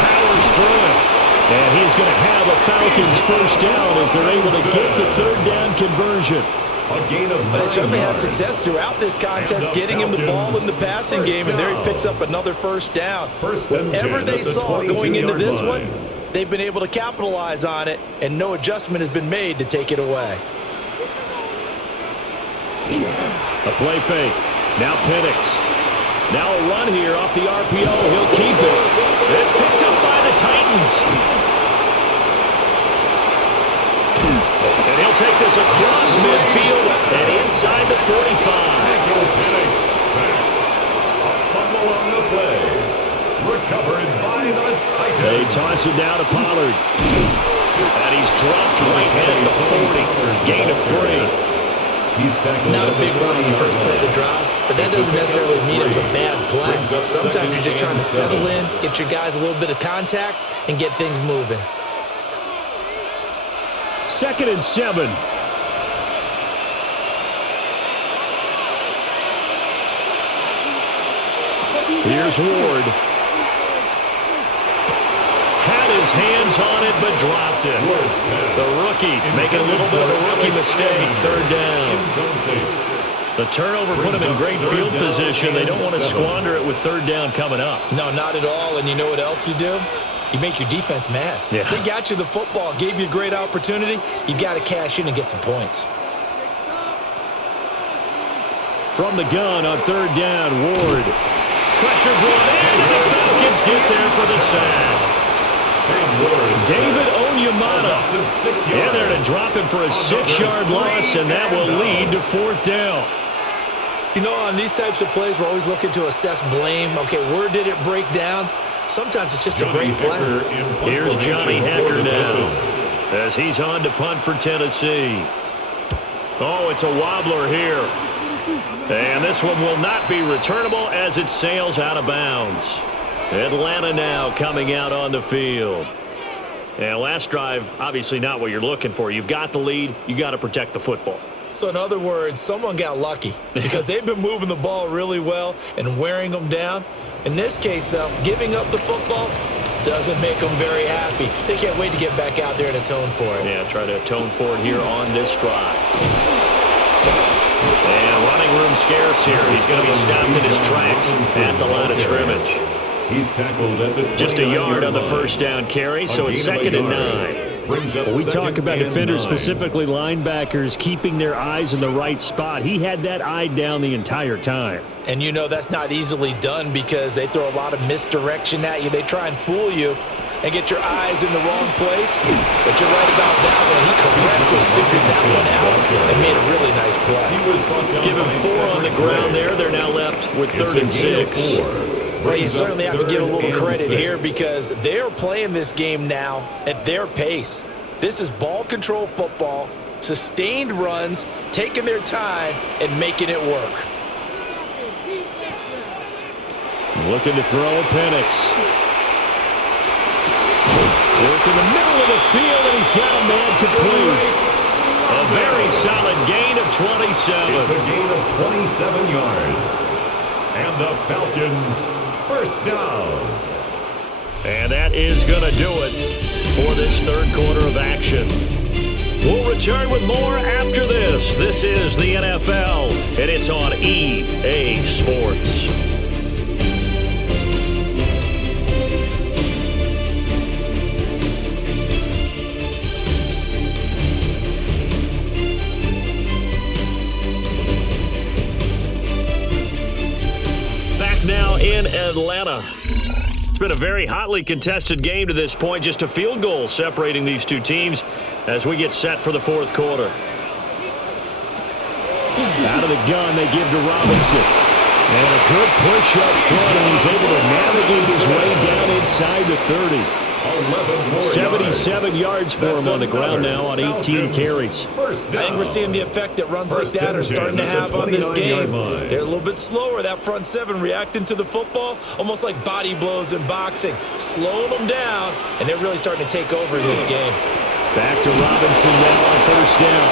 Powers through it. And he's going to have a Falcons first down as they're able to get the 3rd down conversion. A gain of 9 But they certainly had yards. success throughout this contest, getting him the ball in the passing game, and there he picks up another first down. First and Whatever 10 they at the saw going into 22-yard this line. one, they've been able to capitalize on it, and no adjustment has been made to take it away. A play fake. Now Penix. Now a run here off the RPO. He'll keep it. It's picked up by the Titans. And he'll take this across midfield and inside the 45. Penix sacked. A fumble on the play. Recovered by the Titans. They toss it down to Pollard. And he's dropped right at the 40. Gain of 3. He's Not a big run on the first play of the drive, but that doesn't necessarily mean it was a bad play. Sometimes you're just trying to settle in, get your guys a little bit of contact, and get things moving. 2nd and 7. Here's Ward. Had his hands on it, but dropped it. The rookie making a little bit of a rookie mistake. 3rd down. The turnover put him in great field position. They don't want to squander it with 3rd down coming up. No, not at all. And you know what else you do? You make your defense mad. Yeah. They got you the football, gave you a great opportunity. You got to cash in and get some points. From the gun on 3rd down, Ward. Pressure brought in, and the Falcons get there for the sack. David Onyemata in there to drop him for a 6-yard loss, and that will lead to 4th down. You know, on these types of plays, we're always looking to assess blame. Okay, where did it break down? Sometimes it's just a great play. Here's Johnny Hecker now as he's on to punt for Tennessee. Oh, it's a wobbler here. And this one will not be returnable as it sails out of bounds. Atlanta now coming out on the field. And last drive, obviously not what you're looking for. You've got the lead. You got to protect the football. So in other words, someone got lucky because they've been moving the ball really well and wearing them down. In this case, though, giving up the football doesn't make them very happy. They can't wait to get back out there and atone for it. Yeah, try to atone for it here on this drive. And running room scarce here. He's going to be stopped in his tracks at the line of scrimmage. He's tackled at the Just a yard on the first down carry, so it's 2nd and 9. Well, we talk about defenders, specifically linebackers, keeping their eyes in the right spot. He had that eye down the entire time. And you know that's not easily done because they throw a lot of misdirection at you. They try and fool you and get your eyes in the wrong place. But you're right about that one. He correctly figured that one out and made a really nice play. Give him 4 on the ground there. They're now left with 3rd and 6. Well, you certainly have to give a little credit here because they're playing this game now at their pace. This is ball control football, sustained runs, taking their time, and making it work. Looking to throw Penix. Work in the middle of the field, and he's got a man complete. A very solid gain of 27. It's a gain of 27 yards. And the Falcons, 1st down. And that is going to do it for this 3rd quarter of action. We'll return with more after this. This is the NFL, and it's on EA Sports. Now in Atlanta. It's been a very hotly contested game to this point. Just a field goal separating these two teams as we get set for the 4th quarter. Out of the gun, they give to Robinson. And a good push up front, and he's able to navigate his way down inside the 30. 77 yards for him on the ground now on 18 carries. I think we're seeing the effect that runs like that are starting to have on this game. They're a little bit slower, that front 7 reacting to the football, almost like body blows in boxing, slowing them down, and they're really starting to take over in this game. Back to Robinson now on 1st down.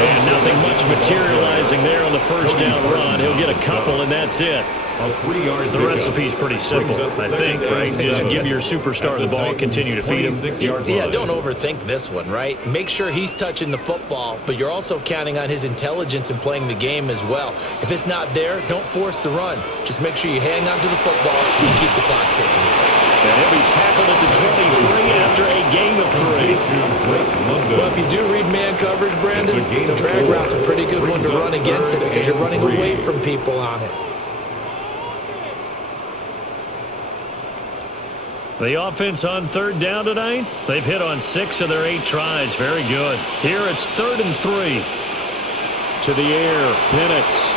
And nothing much materializing there on the 1st down run. He'll get a couple, and that's it. The recipe's pretty simple, I think, right? Just give your superstar the ball, continue to feed him. Yeah, don't overthink this one, right? Make sure he's touching the football, but you're also counting on his intelligence in playing the game as well. If it's not there, don't force the run. Just make sure you hang on to the football and keep the clock ticking. And he'll be tackled at the 23 after a gain of 3. Well, if you do read man coverage, Brandon, the drag route's a pretty good one to run against it because you're running away from people on it. The offense on third down tonight, they've hit on 6 of their 8 tries. Very good. Here it's 3rd and 3. To the air, Penix.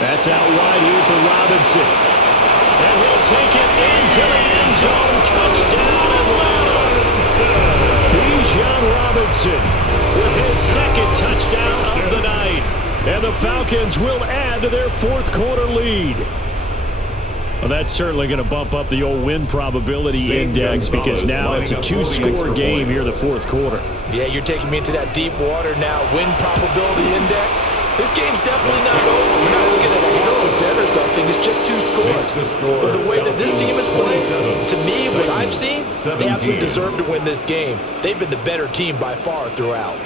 That's out wide here for Robinson. And he'll take it into the end zone. Touchdown, Atlanta. Bijan Robinson with his 2nd touchdown of the night. And the Falcons will add to their 4th quarter lead. Well, that's certainly going to bump up the old win probability index because now it's a 2-score game here in the 4th quarter. Yeah, you're taking me into that deep water now. Win probability index. This game's definitely not over. We're not looking at a 0.5% or something. It's just 2 scores. But the way that this team is playing, to me, what I've seen, they absolutely deserve to win this game. They've been the better team by far throughout.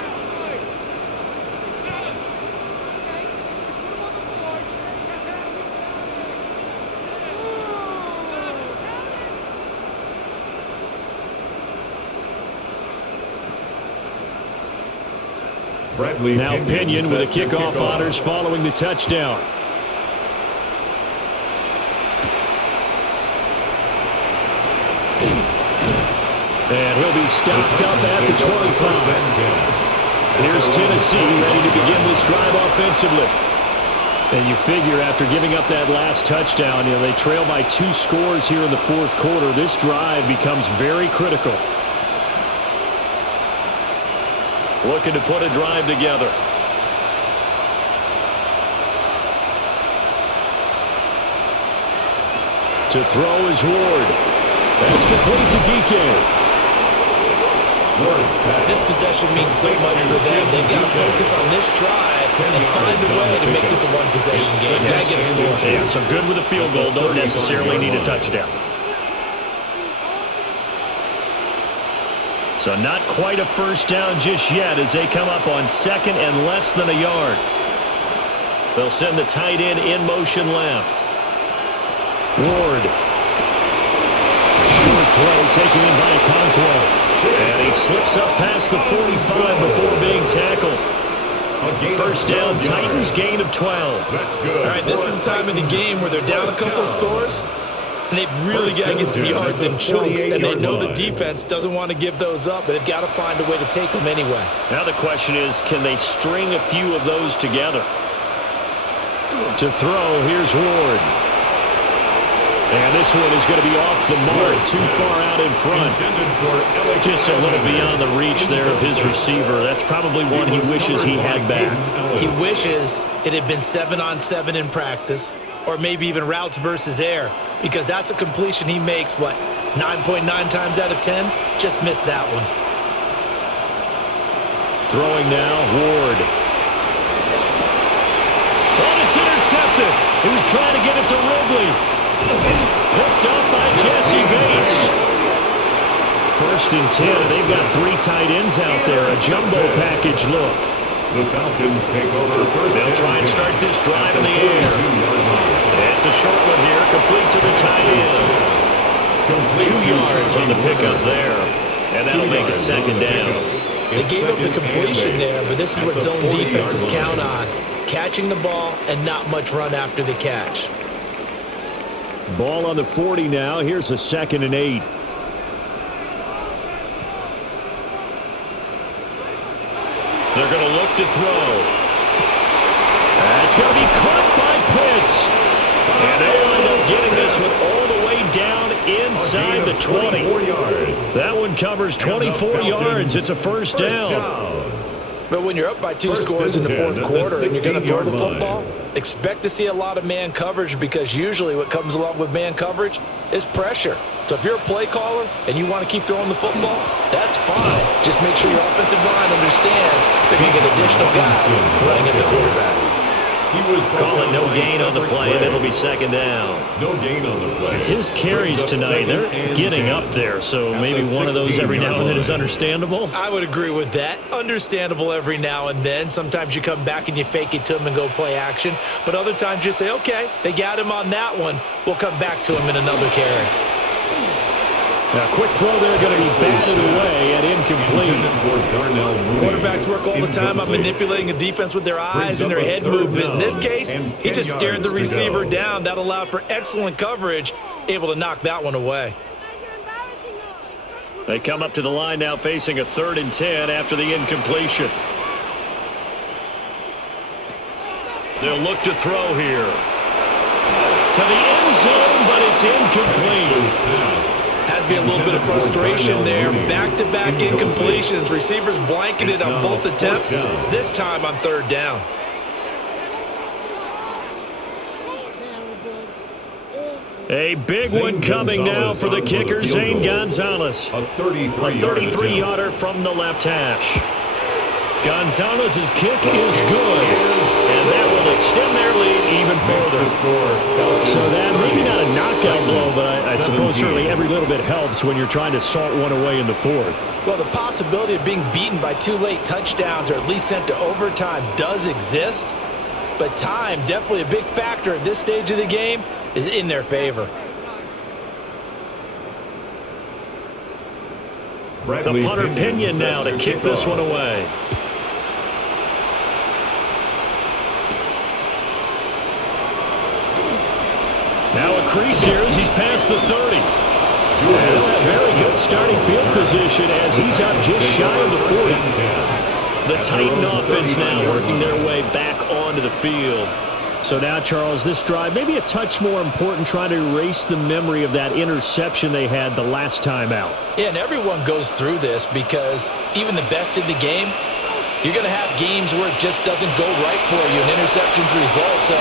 Now Pinion with a kickoff honors following the touchdown. And he'll be stopped up at the 25. Here's Tennessee ready to begin this drive offensively. And you figure after giving up that last touchdown, they trail by 2 scores here in the 4th quarter. This drive becomes very critical. Looking to put a drive together. To throw is Ward. That's complete to DK. This possession means so much for them. They've got to focus on this drive and find a way to make this a one-possession game. Got to get a score. Yeah, so good with a field goal. Don't necessarily need a touchdown. So not quite a first down just yet as they come up on 2nd and less than a yard. They'll send the tight end in motion left. Ward. Short throw taken in by Okonkwo. And he slips up past the 45 before being tackled. First down, Titans, gain of 12. All right, this is the time of the game where they're down a couple of scores. And they've really got to get some yards in chunks, and they know the defense doesn't want to give those up, but they've got to find a way to take them anyway. Now the question is, can they string a few of those together? To throw, here's Ward. And this one is going to be off the mark, too far out in front. Just a little beyond the reach there of his receiver. That's probably one he wishes he had back. He wishes it had been 7-on-7 in practice, or maybe even routes versus air, because that's a completion he makes, 9.9 times out of 10? Just missed that one. Throwing now, Ward. Oh, it's intercepted. He was trying to get it to Ridley. Picked up by Jesse Bates. 1st and 10. They've got 3 tight ends out there. A jumbo package look. The Falcons take over first. They'll try and start this drive in the air. It's a short one here, complete to the tight end. 2 yards on the pickup there. And that'll make it 2nd down. They gave up the completion there, but this is what zone defenses count on. Catching the ball and not much run after the catch. Ball on the 40 now. Here's a 2nd and 8. They're going to look to throw. That's going to be caught by Pitts. And they wind up getting this one all the way down inside the 20. That one covers 24 yards. It's a first down. But when you're up by 2 scores in the 4th quarter and you're going to throw the football, expect to see a lot of man coverage, because usually what comes along with man coverage is pressure. So if you're a play caller and you want to keep throwing the football, that's fine. Just make sure your offensive line understands they're going to get additional guys running at the quarterback. He was Calling no gain on the play, and it'll be second down. No gain on the play. His carries tonight, they're getting up there, so maybe one of those every now and then is understandable. I would agree with that. Understandable every now and then. Sometimes you come back and you fake it to him and go play action. But other times you say, okay, they got him on that one. We'll come back to him in another carry. Now, quick throw there, going to be batted away and incomplete. Quarterbacks work all the time on manipulating a defense with their eyes and their head movement. In this case, he just stared the receiver down. That allowed for excellent coverage, able to knock that one away. They come up to the line now facing a 3rd and 10 after the incompletion. They'll look to throw here. To the end zone, but it's incomplete. Has to be a little bit of frustration there. Back-to-back incompletions. Receivers blanketed on both attempts. This time on 3rd down. A big one coming now for the kicker, Zane Gonzalez. A 33-yarder from the left hash. Gonzalez's kick is good, and that will extend their lead even further. So that maybe not a knockout blow, but I suppose certainly every little bit helps when you're trying to salt one away in the 4th. Well, the possibility of being beaten by 2 late touchdowns or at least sent to overtime does exist, but time, definitely a big factor at this stage of the game, is in their favor. The punter Pinion now to kick this one away. Now a crease here as he's past the 30. And very good starting field position as he's out just shy of the 40. The Titan offense now working their way back onto the field. So now, Charles, this drive maybe a touch more important, trying to erase the memory of that interception they had the last time out. Yeah, and everyone goes through this because even the best in the game, you're going to have games where it just doesn't go right for you and interceptions result. So,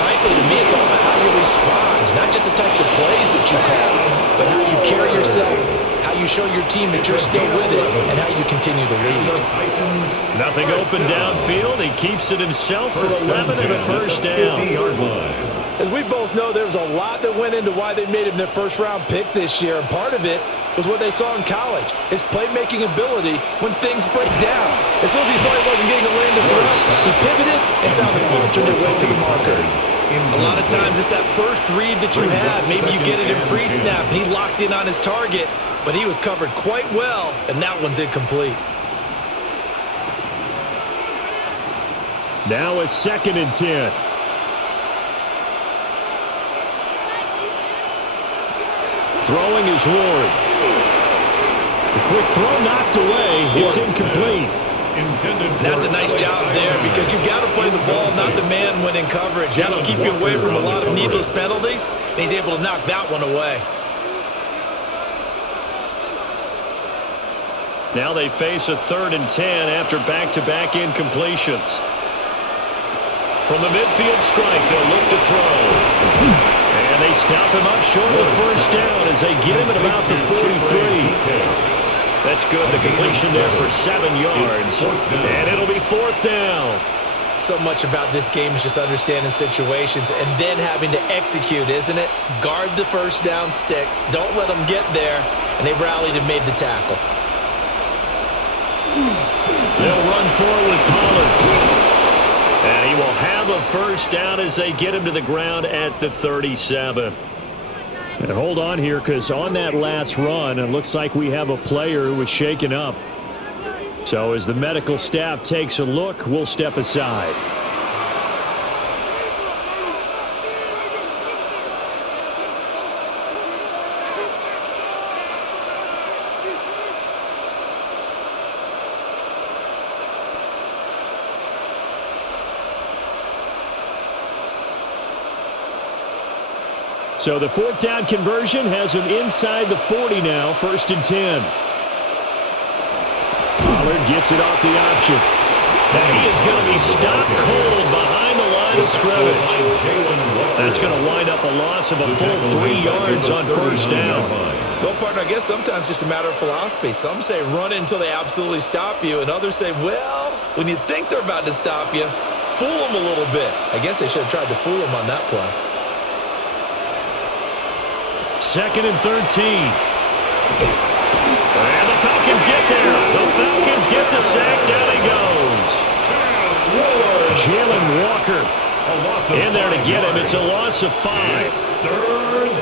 frankly, to me, it's all about how you respond, not just the types of plays that you call, but how you carry yourself, how you show your team that you're still with it, and how you continue to lead. Nothing open downfield. He keeps it himself for 11 and a 1st down. As we both know, there was a lot that went into why they made him their first-round pick this year, and part of it was what they saw in college, his playmaking ability when things break down. As soon as he saw he wasn't getting a lane to throw, he pivoted and found an alternate way to the marker. A lot of times it's that first read that you have. Maybe you get it in pre-snap, and he locked in on his target, but he was covered quite well, and that one's incomplete. Now a 2nd and 10. Throwing is Ward. A quick throw knocked away. It's incomplete. That's a nice job there because you've got to play the ball, not the man when in coverage. That'll keep you away from a lot of needless penalties, and he's able to knock that one away. Now they face a 3rd and 10 after back-to-back incompletions. From the midfield strike, they'll look to throw. And they stop him up short of the 1st down as they get him at about the 43. That's good. The completion there for 7 yards. And it'll be 4th down. So much about this game is just understanding situations and then having to execute, isn't it? Guard the 1st down sticks. Don't let them get there. And they rallied and made the tackle. They'll run forward Pollard. And he will have a 1st down as they get him to the ground at the 37. And hold on here, because on that last run, it looks like we have a player who was shaken up. So as the medical staff takes a look, we'll step aside. So the 4th down conversion has him inside the 40 now, 1st and 10. Pollard gets it off the option. And he is going to be stopped cold behind the line of scrimmage. That's going to wind up a loss of a full 3 yards on 1st down. Well, partner, I guess sometimes it's just a matter of philosophy. Some say run until they absolutely stop you, and others say, well, when you think they're about to stop you, fool him a little bit. I guess they should have tried to fool him on that play. 2nd and 13. And the Falcons get there. The Falcons get the sack. Down he goes. Jalen Walker in there to get him. It's a loss of 5.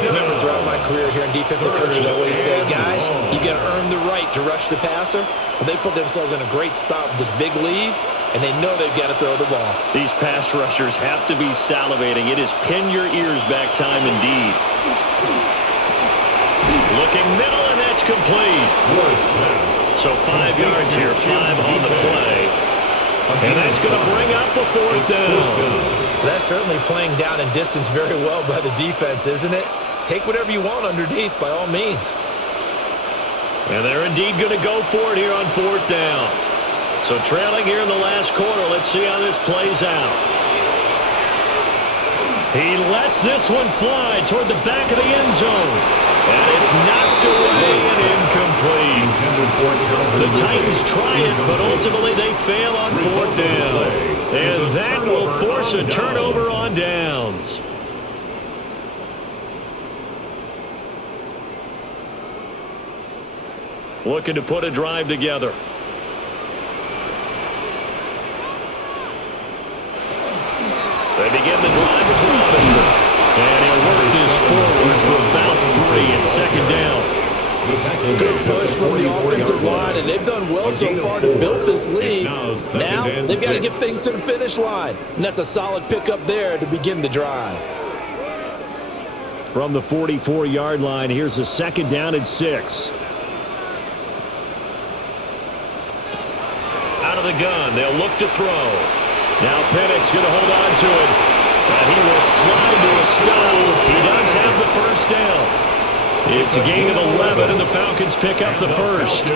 Remember, throughout my career here in defensive coaches, I always say, guys, you got to earn the right to rush the passer. But they put themselves in a great spot with this big lead, and they know they've got to throw the ball. These pass rushers have to be salivating. It is pin your ears back time indeed. Looking middle, and that's complete. So 5 yards here, 5 on the play. And that's going to bring up a 4th down. That's certainly playing down and distance very well by the defense, isn't it? Take whatever you want underneath, by all means. And they're indeed going to go for it here on 4th down. So trailing here in the last quarter. Let's see how this plays out. He lets this one fly toward the back of the end zone. And it's knocked away and incomplete. The Titans try it, but ultimately they fail on 4th down. And that will force a turnover on downs. Looking to put a drive together. They begin the drive with Robinson. And he'll work this forward for about 3 at 2nd down. Good push from the offensive line, and they've done well so far to build this lead. Now they've got to get things to the finish line. And that's a solid pickup there to begin the drive. From the 44-yard line, here's a 2nd down and 6. Out of the gun, they'll look to throw. Now Penix going to hold on to it. And he will slide to a stop. He does have the 1st down. It's a gain of 11, and the Falcons pick up the 1st.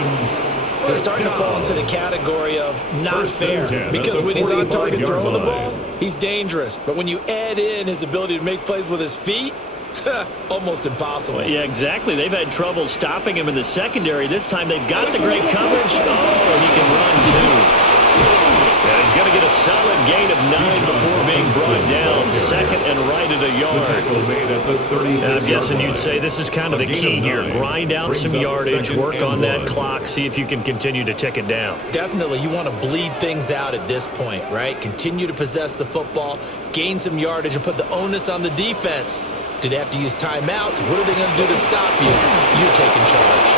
He's starting to fall into the category of not fair, because when he's on target throwing the ball, he's dangerous. But when you add in his ability to make plays with his feet, almost impossible. Yeah, exactly. They've had trouble stopping him in the secondary. This time they've got the great coverage. Oh, and he can run too. Yeah, he's going to get a solid gain of 9 before being brought down. 2nd and right at a yard. And I'm guessing you'd say this is kind of the key here. Grind out some yardage, work on that clock, see if you can continue to tick it down. Definitely, you want to bleed things out at this point, right? Continue to possess the football, gain some yardage, and put the onus on the defense. Do they have to use timeouts? What are they going to do to stop you? You're taking charge.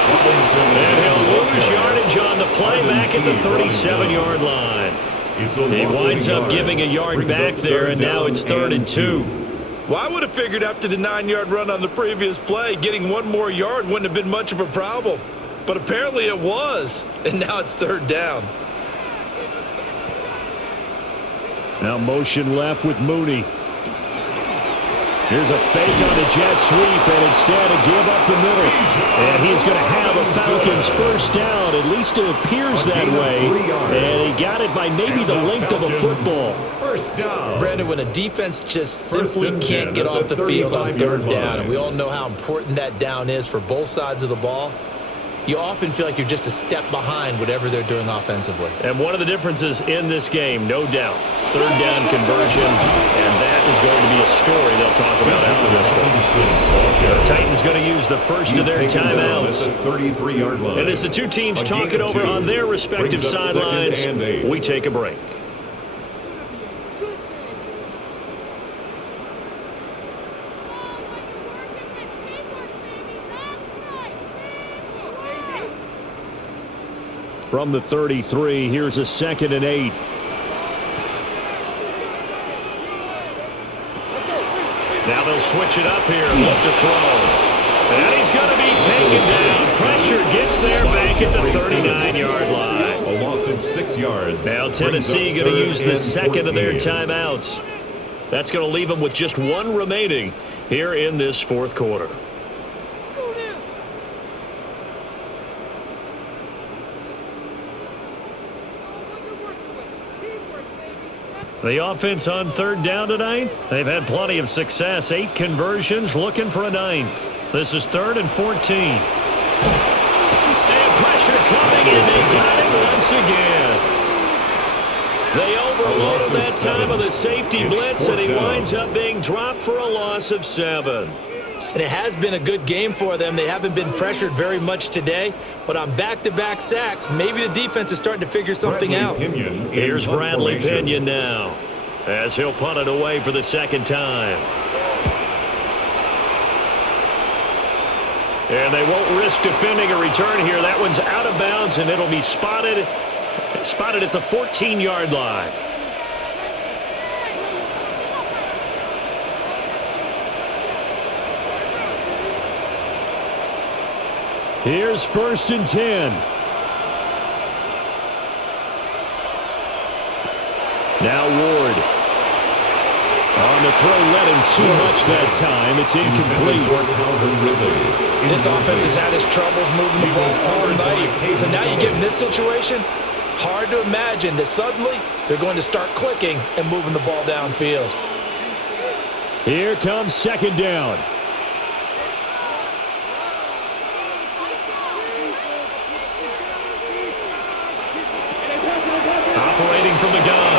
And he'll lose yardage on the play back at the 37-yard line. He winds up giving a yard back there, and now it's 3rd and 2. Well, I would have figured after the 9-yard run on the previous play, getting 1 more yard wouldn't have been much of a problem. But apparently it was, and now it's 3rd down. Now motion left with Mooney. Here's a fake on the jet sweep, and instead a give up the middle. And he's going to have a Falcons 1st down. At least it appears that way. And he got it by maybe the length of a football. 1st down. Brandon, when a defense just simply can't get off the field on 3rd down, and we all know how important that down is for both sides of the ball, you often feel like you're just a step behind whatever they're doing offensively. And one of the differences in this game, no doubt, 3rd down conversion, and that is going to be a story they'll talk about after this one. The Titans going to use the first of their timeouts. And as the two teams talk it over on their respective sidelines, we take a break. From the 33, here's a 2nd and 8. Now they'll switch it up here and look to throw. And he's going to be taken down. Pressure gets there back at the 39-yard line. A loss of 6 yards. Now Tennessee going to use the 2nd of their timeouts. That's going to leave them with just 1 remaining here in this 4th quarter. The offense on 3rd down tonight, they've had plenty of success. 8 conversions, looking for a 9th. This is 3rd and 14. And pressure coming, and they got it once again. They overload him that 7. time of the safety It's blitz, and he 4th down. winds up being dropped for a loss of 7. And it has been a good game for them. They haven't been pressured very much today, but on back-to-back sacks, maybe the defense is starting to figure something out. Here's Bradley Pinion now, as he'll punt it away for the second time. And they won't risk defending a return here. That one's out of bounds, and it'll be spotted at the 14-yard line. Here's 1st and 10. Now Ward. On the throw, led him too much that time. It's incomplete. This offense has had its troubles moving the ball all night. So now you get in this situation, hard to imagine that suddenly they're going to start clicking and moving the ball downfield. Here comes 2nd down. Operating from the gun.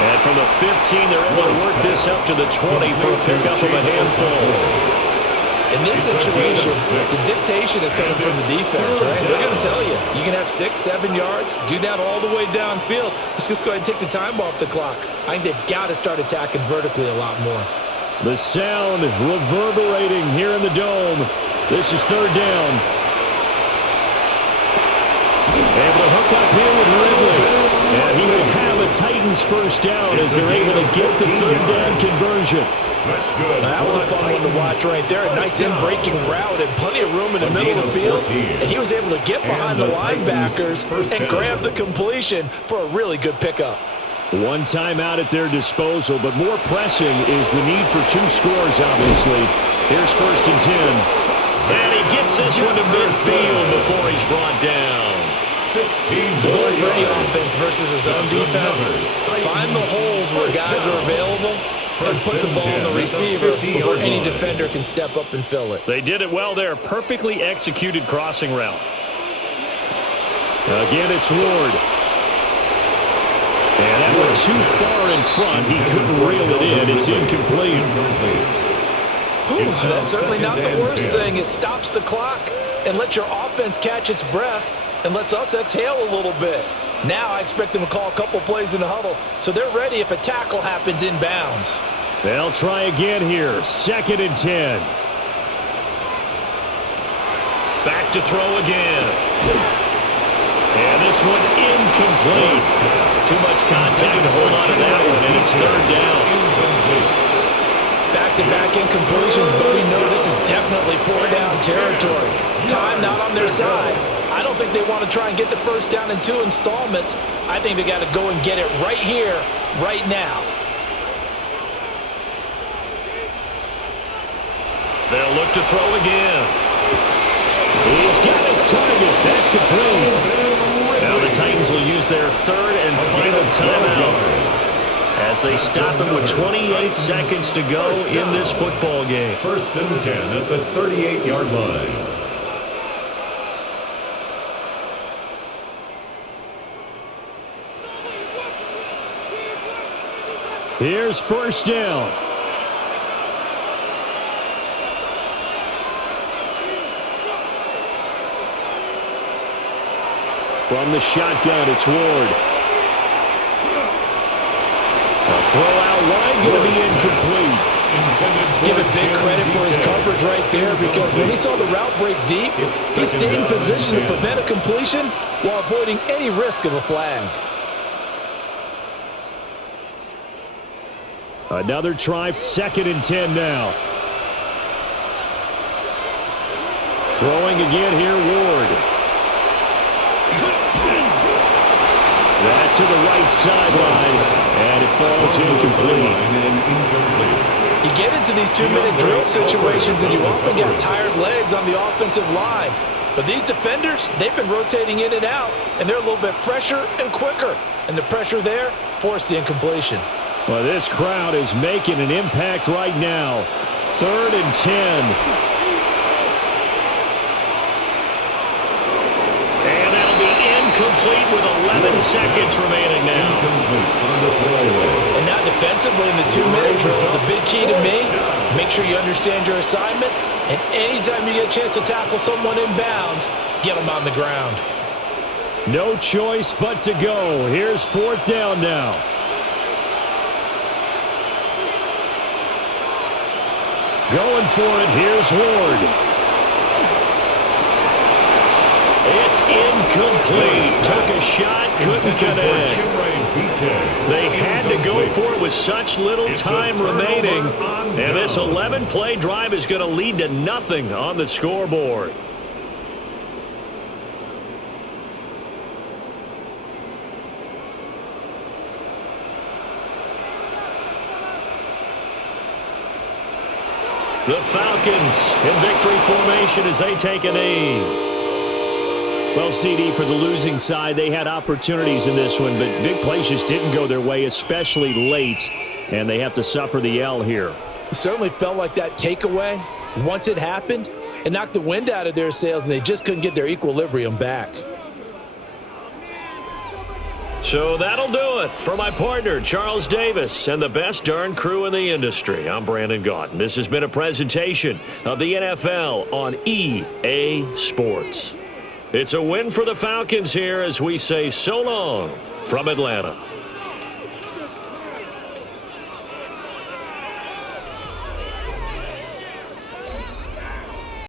And from the 15, they're able to work this up to the 20 for a pickup of a handful. In this situation, the dictation is coming from the defense, right? They're going to tell you, you can have 6, 7 yards, do that all the way downfield. Let's just go ahead and take the time off the clock. I think they've got to start attacking vertically a lot more. The sound reverberating here in the dome. This is 3rd down. Able to hook up here with Ridley. And he will have a Titans 1st down as they're able to get the 3rd down conversion. That's good. That was a fun one to watch right there. A nice in-breaking route and plenty of room in the middle of the field. And he was able to get behind the linebackers and grab the completion for a really good pickup. One timeout at their disposal, but more pressing is the need for 2 scores, obviously. Here's 1st and 10. And he gets this one to midfield before he's brought down. 16 The goal for any offense versus his own defense, find the holes where guys are available and put the ball in the receiver before any defender can step up and fill it. They did it well there. Perfectly executed crossing route. Again, it's Ward. And that went too far in front. He couldn't reel it in. It's incomplete. That's certainly not the worst thing. It stops the clock and lets your offense catch its breath and lets us exhale a little bit. Now I expect them to call a couple plays in the huddle, so they're ready if a tackle happens inbounds. They'll try again here. 2nd and 10. Back to throw again. And this one incomplete. Too much contact to hold on to that one, and it's 3rd down. Back-to-back incompletions, but we know this is definitely 4-down territory. Time not on their side. I don't think they want to try and get the 1st down in 2 installments. I think they got to go and get it right here, right now. They'll look to throw again. He's got his target. That's complete. Now the Titans will use their 3rd and final timeout as they stop him with 28 seconds to go in this football game. 1st and 10 at the 38-yard line. Here's 1st down. From the shotgun, it's Ward. A throw out wide, going to be incomplete. Give it big credit for his coverage right there, because when he saw the route break deep, he stayed in position to prevent a completion while avoiding any risk of a flag. Another try, 2nd and 10 now. Throwing again here, Ward. That to the right sideline, and it falls incomplete. You get into these 2-minute drill situations, and you often got tired legs on the offensive line. But these defenders, they've been rotating in and out, and they're a little bit fresher and quicker. And the pressure there forced the incompletion. Well, this crowd is making an impact right now. 3rd and 10. And that'll be incomplete with 11 seconds remaining now. On And now defensively in the 2-minute drill, the big key to me, make sure you understand your assignments, and anytime you get a chance to tackle someone in bounds, get them on the ground. No choice but to go. Here's 4th down now. Going for it. Here's Ward. It's incomplete. Took a shot, couldn't connect. They had to go for it with such little time remaining. And this 11-play drive is going to lead to nothing on the scoreboard. The Falcons in victory formation as they take a knee. Well, CD, for the losing side, they had opportunities in this one, but big plays just didn't go their way, especially late, and they have to suffer the L here. It certainly felt like that takeaway, once it happened, it knocked the wind out of their sails, and they just couldn't get their equilibrium back. So that'll do it for my partner, Charles Davis, and the best darn crew in the industry. I'm Brandon Gaudin. This has been a presentation of the NFL on EA Sports. It's a win for the Falcons here as we say so long from Atlanta.